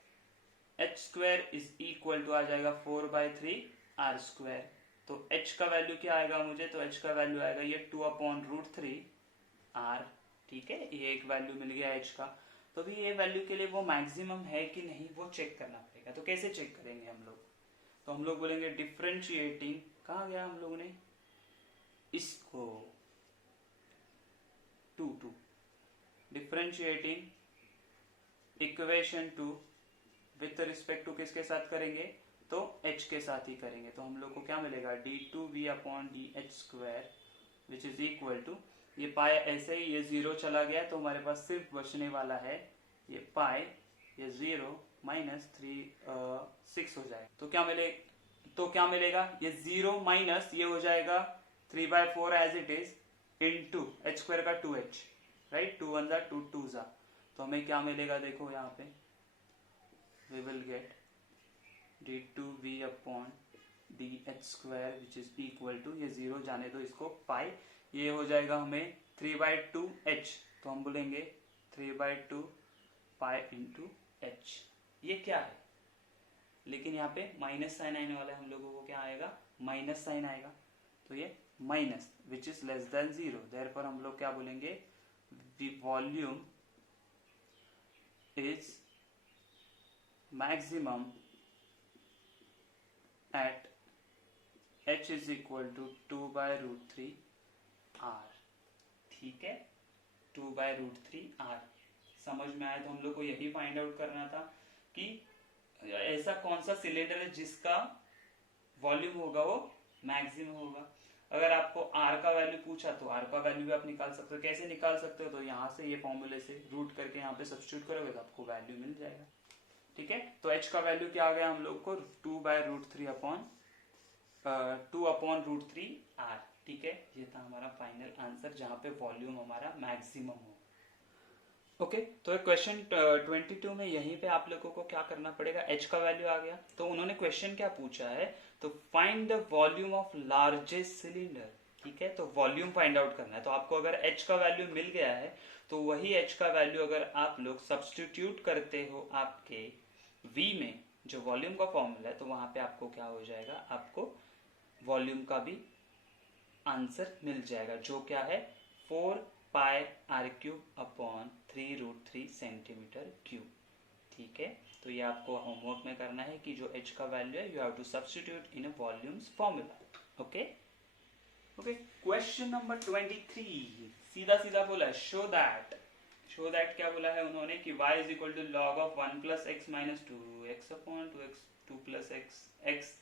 h square is equal to आ जाएगा 4/3 आर स्क्वायर। तो h का वैल्यू क्या आएगा मुझे, तो h का वैल्यू आएगा ये 2/√3 r, ठीक है। ये एक वैल्यू मिल गया h का। तो भी ये वैल्यू के लिए वो मैक्सिमम है कि नहीं वो चेक करना पड़ेगा। तो कैसे चेक करेंगे हम लोग, तो हम लोग बोलेंगे डिफरेंशिएटिंग, कहाँ गया हम लोगों ने इसको, to differentiating equation 2 with respect to किसके साथ करेंगे, तो h के साथ ही करेंगे। तो हम लोग को क्या मिलेगा, d2v upon d h square which is equal to, ये पाई ऐसे ही ये 0 चला गया, तो हमारे पास सिर्फ बचने वाला है ये पाई, ये 0 माइनस 6 हो जाएगा। तो क्या मिलेगा, ये 0 माइनस ये हो जाएगा 3/4 as it is into h square का 2h, राइट, 2 1 2 2 जा। तो हमें क्या मिलेगा, देखो यहाँ पे we will get d2v upon dh square which is equal to, ये 0 जाने दो इसको, पाई, ये हो जाएगा हमें 3/2h। तो हम बोलेंगे 3/2 पाई इंटू h। ये क्या है, लेकिन यहाँ पे माइनस साइन आने वाला है, हम लोगों को क्या आएगा, माइनस साइन आएगा। तो ये minus which is less than 0, therefore हम लोग क्या बोलेंगे, volume is maximum at h is equal to 2/√3 r। ठीक है, 2/√3 r। समझ में आया? तो हम लोग को यही फाइंड आउट करना था कि ऐसा कौन सा सिलेंडर है जिसका वॉल्यूम होगा वो मैक्सिमम होगा। अगर आपको r का वैल्यू पूछा तो r का वैल्यू भी आप निकाल सकते हो। कैसे निकाल सकते हो? तो यहाँ से ये फॉर्मूले से रूट करके यहाँ पे सब्स्टिट्यूट करोगे तो आपको वैल्यू मिल जाएगा। ठीक है, तो h का वैल्यू क्या आ गया हम लोग को, 2/√3 अपॉन 2/√3 r। ठीक है, ये था हमारा फाइनल आंसर जहां पे वॉल्यूम हमारा मैक्सिमम हो। ओके, तो क्वेश्चन 22 में यहीं पे आप लोगों को क्या करना पड़ेगा, h का वैल्यू आ गया तो उन्होंने क्वेश्चन क्या पूछा है, तो find the volume of largest cylinder. ठीक है, तो वॉल्यूम फाइंड आउट करना है। तो आपको अगर h का वैल्यू मिल गया है तो वही h का वैल्यू अगर आप लोग सब्स्टिट्यूट करते हो आपके v में, जो वॉल्यूम का फॉर्मूला है, तो वहां पे आपको क्या हो जाएगा, आपको वॉल्यूम का भी आंसर मिल जाएगा, जो क्या है 4πr³ अपॉन 3√3 सेंटीमीटर क्यूब। ठीक है, तो ये आपको होमवर्क में करना है कि जो h का वैल्यू है you have to substitute in a volumes formula. Okay okay, question number 23 सीधा सीधा बोला, शो दैट क्या बोला है उन्होंने कि y is equal to log of 1 plus x minus 2x upon 2 plus x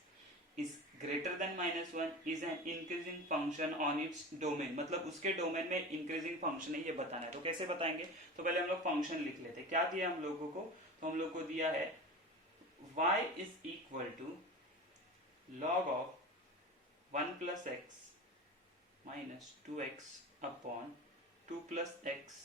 is greater than -1 is an increasing function on its domain। मतलब उसके डोमेन में इंक्रीजिंग फंक्शन है, ये बताना है। तो कैसे बताएंगे, तो पहले हम लोग फंक्शन लिख लेते हैं। क्या दिया हम लोगों को, तो हम लोग को दिया है y is equal to log of 1 plus x minus 2x upon 2 plus x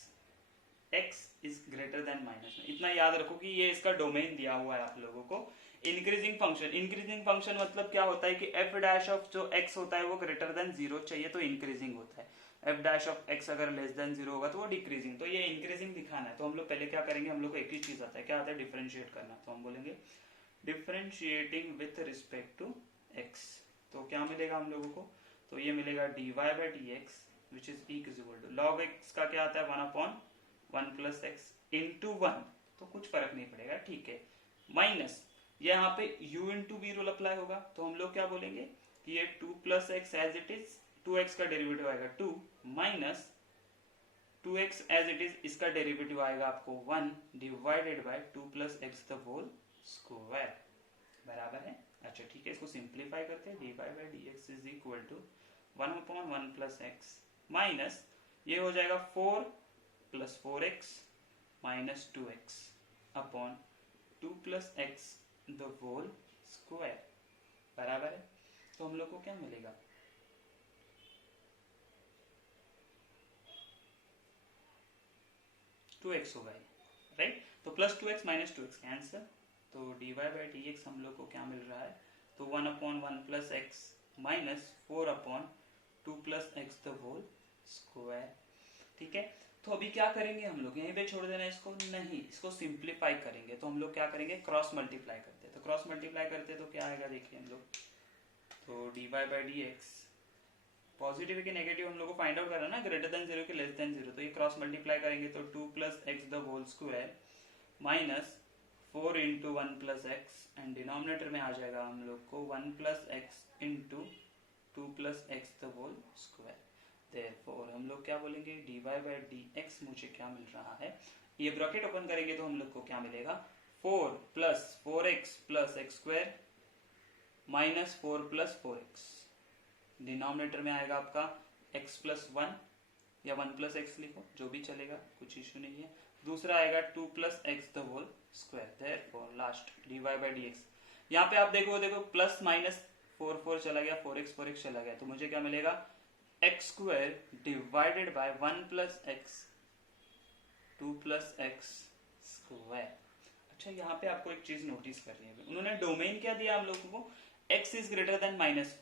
is greater than -1। इतना याद रखो कि ये इसका डोमेन दिया हुआ है आप लोगों को। इंक्रीजिंग फंक्शन मतलब क्या होता है कि f डैश ऑफ जो x होता है वो ग्रेटर देन 0 चाहिए तो इंक्रीजिंग होता है, f डैश ऑफ x अगर लेस देन 0 होगा तो वो डिक्रीजिंग। तो ये इंक्रीजिंग दिखाना है, तो हम लोग पहले क्या करेंगे, हम लोग को एक ही चीज आता है, क्या आता है, डिफरेंशिएट करना। तो हम बोलेंगे differentiating with respect to x। तो क्या मिलेगा हम लोगों को, तो ये मिलेगा dy/dx which is equal to log x का क्या आता है 1/1 प्लस एक्स इंटू 1, तो कुछ फर्क नहीं पड़ेगा। ठीक है, माइनस यहाँ पे u into v rule apply होगा, तो हम लोग क्या बोलेंगे कि ये 2 plus x as it is, 2x का डेरिवेटिव आएगा 2 minus 2x as it is, इसका डेरिवेटिव आएगा आपको 1 divided by 2 plus x the whole square, बराबर है। अच्छा ठीक है, इसको सिंप्लीफाई करते हैं, dy/dx is equal to 1/1 plus x minus ये हो जाएगा 4 plus 4x minus 2x upon 2 plus x the whole square, बराबर है। तो हम लोग को क्या मिलेगा, टू एक्स होगा ये, राइट। तो plus 2x minus 2x cancel, तो dy/dx हम लोग को क्या मिल रहा है, तो 1/1 plus x minus 4/2 plus x the whole square. ठीक है, तो अभी क्या करेंगे हम लोग, यहीं पे छोड़ देना इसको, नहीं इसको सिंप्लीफाई करेंगे। तो हम लोग क्या करेंगे, क्रॉस मल्टीप्लाई करते हैं। तो क्रॉस मल्टीप्लाई करते हैं तो क्या आएगा, देखिए हम लोग, तो dy/dx पॉजिटिव के नेगेटिव हम लोग को फाइंड आउट करना ना, ग्रेटर देन 0 के लेस देन 0, तो ये क्रॉस मल्टीप्लाई करेंगे तो 2 plus x the whole square minus 4 into 1 plus x, and denominator में आ जाएगा हम लोग को 1 plus x into 2 plus x the whole square. Therefore हम लोग क्या बोलेंगे, dy/dx मुझे क्या मिल रहा है, ये ब्रैकेट ओपन करेंगे तो हम लोग को क्या मिलेगा, 4 plus 4x plus x square minus 4 plus 4x, denominator में आएगा आपका x प्लस 1 या 1 प्लस एक्स लिखो, जो भी चलेगा, कुछ इश्यू नहीं है। दूसरा आएगा 2 plus x the whole square, therefore last dy/dx। यहाँ पे आप देखो प्लस माइनस 4 चला गया, 4x चला गया, तो मुझे क्या मिलेगा, x square divided bye 1 plus x 2 plus x square. अच्छा यहाँ पे आपको एक चीज नोटिस करनी है, उन्होंने डोमेन क्या दिया हम लोगों को, x इज ग्रेटर देन -1।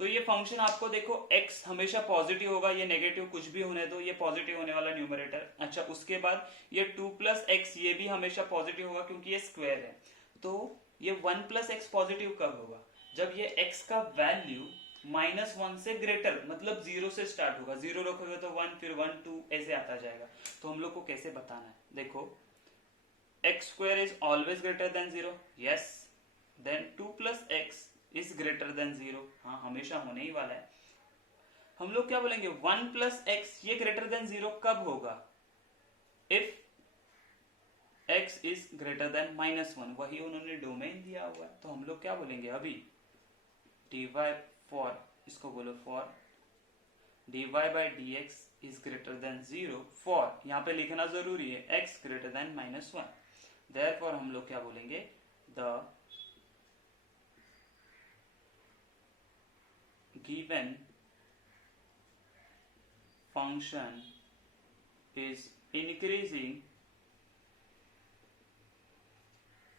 तो ये फंक्शन आपको देखो x हमेशा पॉजिटिव होगा, ये नेगेटिव कुछ भी होने दो, ये पॉजिटिव होने वाला न्यूमरेटर। अच्छा उसके बाद ये 2 प्लस एक्स ये भी हमेशा पॉजिटिव होगा क्योंकि ये स्क्वायर है। तो ये 1 प्लस एक्स पॉजिटिव कब होगा, जब ये x का वैल्यू -1 से ग्रेटर, मतलब 0 से स्टार्ट होगा, 0 रखोगे तो 1, फिर 1 2 ऐसे आता जाएगा। तो हम लोग को कैसे बताना है, देखो x square is always greater than 0, yes, then 2 plus x is greater than 0, हाँ हमेशा होने ही वाला है। हम लोग क्या बोलेंगे 1 plus x ये greater than 0 कब होगा, if x is greater than -1, वही उन्होंने डोमेन दिया हुआ है। तो हम लोग क्या बोलेंगे अभी dy for, इसको बोलो for dy by dx is greater than 0 for, यहाँ पे लिखना जरूरी है, x greater than -1, therefore हम लोग क्या बोलेंगे the given function is increasing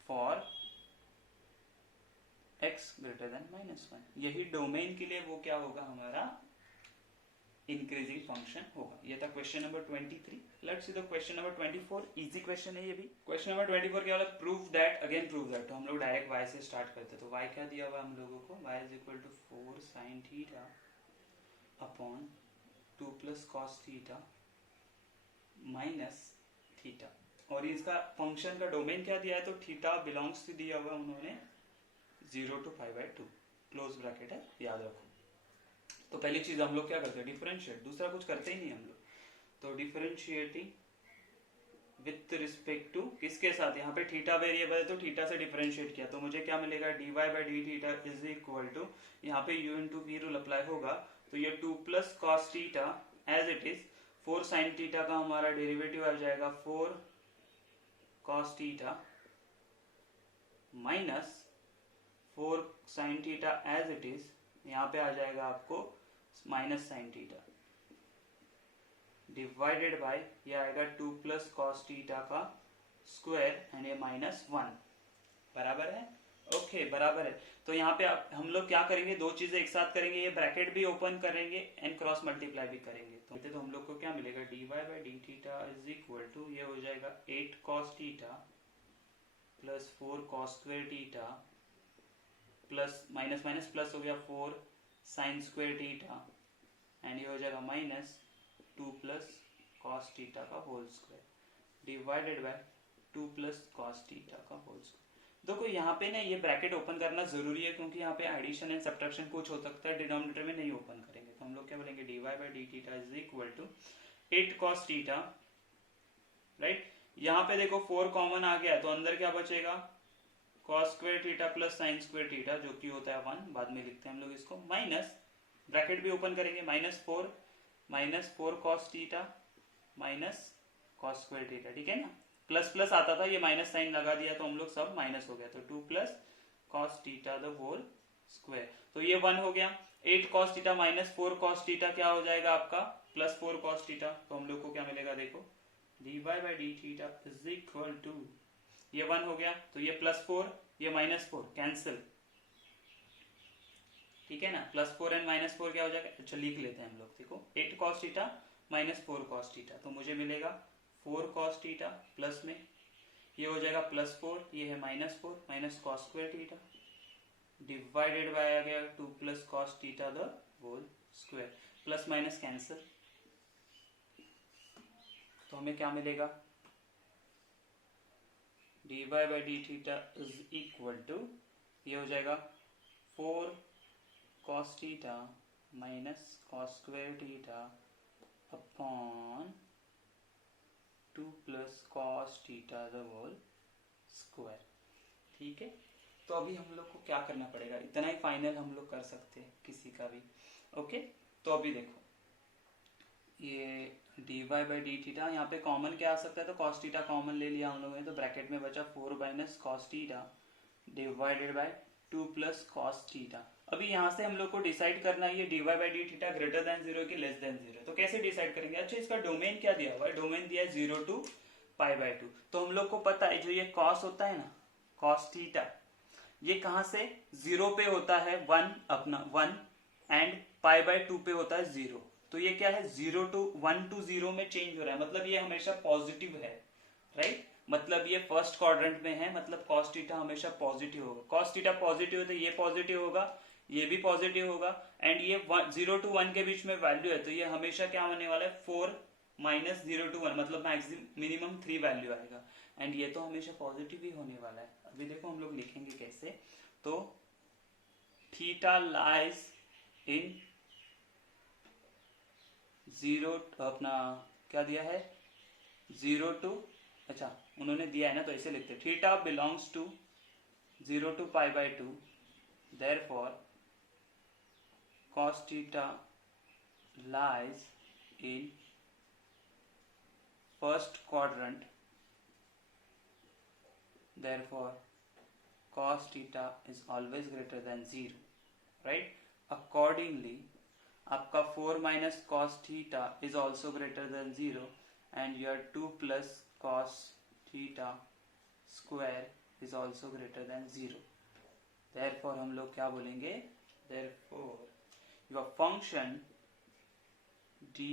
for x greater than -1, यही डोमेन के लिए वो क्या होगा हमारा इंक्रीजिंग फंक्शन होगा। ये था question number 23। Let's see the question number 24, easy question है ये भी। क्वेश्चन नंबर 24 क्या वाला, prove that, again prove that. तो हम लोग डायरेक्ट y से स्टार्ट करते हैं। तो y क्या दिया हुआ हम लोगों को, y is equal to 4 sin theta upon 2 plus cos theta minus theta, और इसका फंक्शन का डोमेन क्या दिया है, तो थीटा बिलोंग्स टू दिया हुआ उन्होंने 0 to π/2, क्लोज ब्रैकेट है, याद रखो। तो पहली चीज हम लोग क्या करते हैं, डिफरेंशिएट, दूसरा कुछ करते ही नहीं हम लोग। तो डिफरेंशिएटिंग विथ रिस्पेक्ट टू किसके साथ, यहाँ पे थीटा वेरिएबल है तो थीटा से डिफरेंशिएट किया, तो मुझे क्या मिलेगा dy by d theta is equal to, यहाँ पे u into we rule apply होगा, तो ये 2 plus cos theta as it is 4 sine theta का हमारा डेरिवेटिव आ जाएगा 4 cos theta minus 4 sine theta as it is, यहाँ पे आ जाएगा आपको minus sine theta divided by ये आएगा 2 प्लस कॉस थीटा का स्क्वायर एंड ये -1, बराबर है, ओके बराबर है। तो यहाँ पे हम लोग क्या करेंगे, दो चीजें एक साथ करेंगे, ये ब्रैकेट भी ओपन करेंगे एंड क्रॉस मल्टीप्लाई भी करेंगे। तो हम लोग को क्या मिलेगा dy by d theta is equal to, ये हो जाएगा 8 cos theta plus 4 cos square theta plus minus minus plus हो गया 4 साइन स्क्वायर थीटा एंड ये हो जाएगा माइनस 2 प्लस कॉस थीटा का whole square divided by 2 plus cos theta का होल स्क्वायर। देखो यहाँ पे ना ये ब्रैकेट ओपन करना जरूरी है, क्योंकि यहाँ पे एडिशन एंड सब्ट्रैक्शन कुछ हो सकता है, डिनोमिनेटर में नहीं ओपन करेंगे। तो हम लोग क्या बोलेंगे dy by d theta is equal to 8 cos theta, right, यहाँ पे देखो 4 कॉमन आ गया तो अंदर क्या बचेगा cos square theta plus sine square theta, जो कि होता है 1, बाद में लिखते हैं हम लोग इसको, माइनस ब्रैकेट भी ओपन करेंगे -4 cos theta minus cos square theta, ठीक है ना, प्लस प्लस आता था, ये माइनस साइन लगा दिया तो हम लोग सब माइनस हो गया, तो 2 plus cos theta the whole square, तो ये 1 हो गया। 8 cos theta minus 4 cos theta क्या हो जाएगा आपका प्लस 4 कॉस थीटा, तो हम लोग को क्या मिलेगा देखो dy by d theta is equal to, ये 1 हो गया तो ये +4 ये -4 कैंसिल, ठीक है ना, +4 एंड -4 क्या हो जाएगा, अच्छा लिख लेते हैं हम लोग, देखो 8 cos theta minus 4 cos theta, तो मुझे मिलेगा 4 कॉस थीटा प्लस में ये हो जाएगा +4, ये है -4 minus cos square theta divided by आ गया 2 plus cos theta the whole square, plus minus cancel, तो हमें क्या मिलेगा dy by d theta is equal to, ये हो जाएगा 4 cos theta minus cos square theta upon 2 plus cos theta the whole square, ठीक है। तो अभी हम लोग को क्या करना पड़ेगा, इतना ही फाइनल हम लोग कर सकते हैं किसी का भी, ओके। तो अभी देखो ये dy बाई डी थीटा, यहाँ पे कॉमन क्या आ सकता है, तो कॉस थीटा कॉमन ले लिया हम लोगों ने, तो ब्रैकेट में बचा 4 minus cos theta divided by 2 plus cos theta. अभी यहाँ से हम लोग को डिसाइड करना है ये dy by d theta greater than 0 की लेस देन 0, तो कैसे डिसाइड करेंगे, अच्छा इसका डोमेन क्या दिया हुआ है, डोमेन दिया है 0 to π/2, तो हम लोग को पता है जो ये कॉस होता है ना कॉस थीटा, ये कहाँ से 0 पे होता है 1 अपना 1 एंड π/2 पे होता है 0, तो ये क्या है 1 to 0 में चेंज हो रहा है, मतलब ये हमेशा पॉजिटिव है, राइट, मतलब ये फर्स्ट क्वाड्रेंट में है, मतलब कॉस थीटा हमेशा पॉजिटिव होगा, कॉस थीटा पॉजिटिव है तो ये पॉजिटिव होगा, ये भी पॉजिटिव होगा, एंड ये 0 to 1 के बीच में वैल्यू है, तो ये हमेशा क्या होने वाला है 4 माइनस 0 to 1, मतलब मैक्सिमम मिनिमम 3 वैल्यू आएगा, एंड ये तो हमेशा पॉजिटिव ही होने वाला है। अभी देखो हम लोग लिखेंगे कैसे, तो थीटा लाइज इन 0, अपना क्या दिया है 0 to, अच्छा उन्होंने दिया है ना, तो ऐसे लिखते हैं theta belongs to 0 to π/2, therefore cos theta lies in first quadrant, therefore cos theta is always greater than 0, right? Accordingly आपका 4 minus cos theta is also greater than 0, and your 2 plus cos theta square is also greater than 0. Therefore हम लोग क्या बोलेंगे, therefore your function dy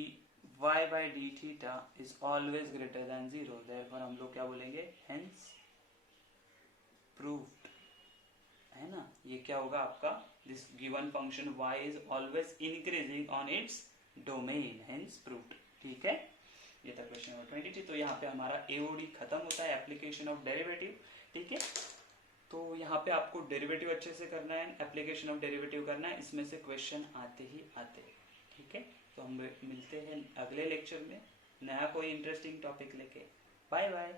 by d theta is always greater than 0. Therefore हम लोग क्या बोलेंगे, hence proved, है ना। ये क्या होगा आपका, this given function y is always increasing on its domain, hence proved। ठीक है, ये था क्वेश्चन नंबर 23। तो यहाँ पे हमारा एओडी खत्म होता है, एप्लीकेशन ऑफ डेरिवेटिव। ठीक है, तो यहाँ पे आपको डेरिवेटिव अच्छे से करना है, एप्लीकेशन ऑफ डेरिवेटिव करना है, इसमें से क्वेश्चन आते ही आते हैं। ठीक है, तो हम मिलते हैं अगले लेक्चर में नया कोई इंटरेस्टिंग टॉपिक लेके। Bye bye.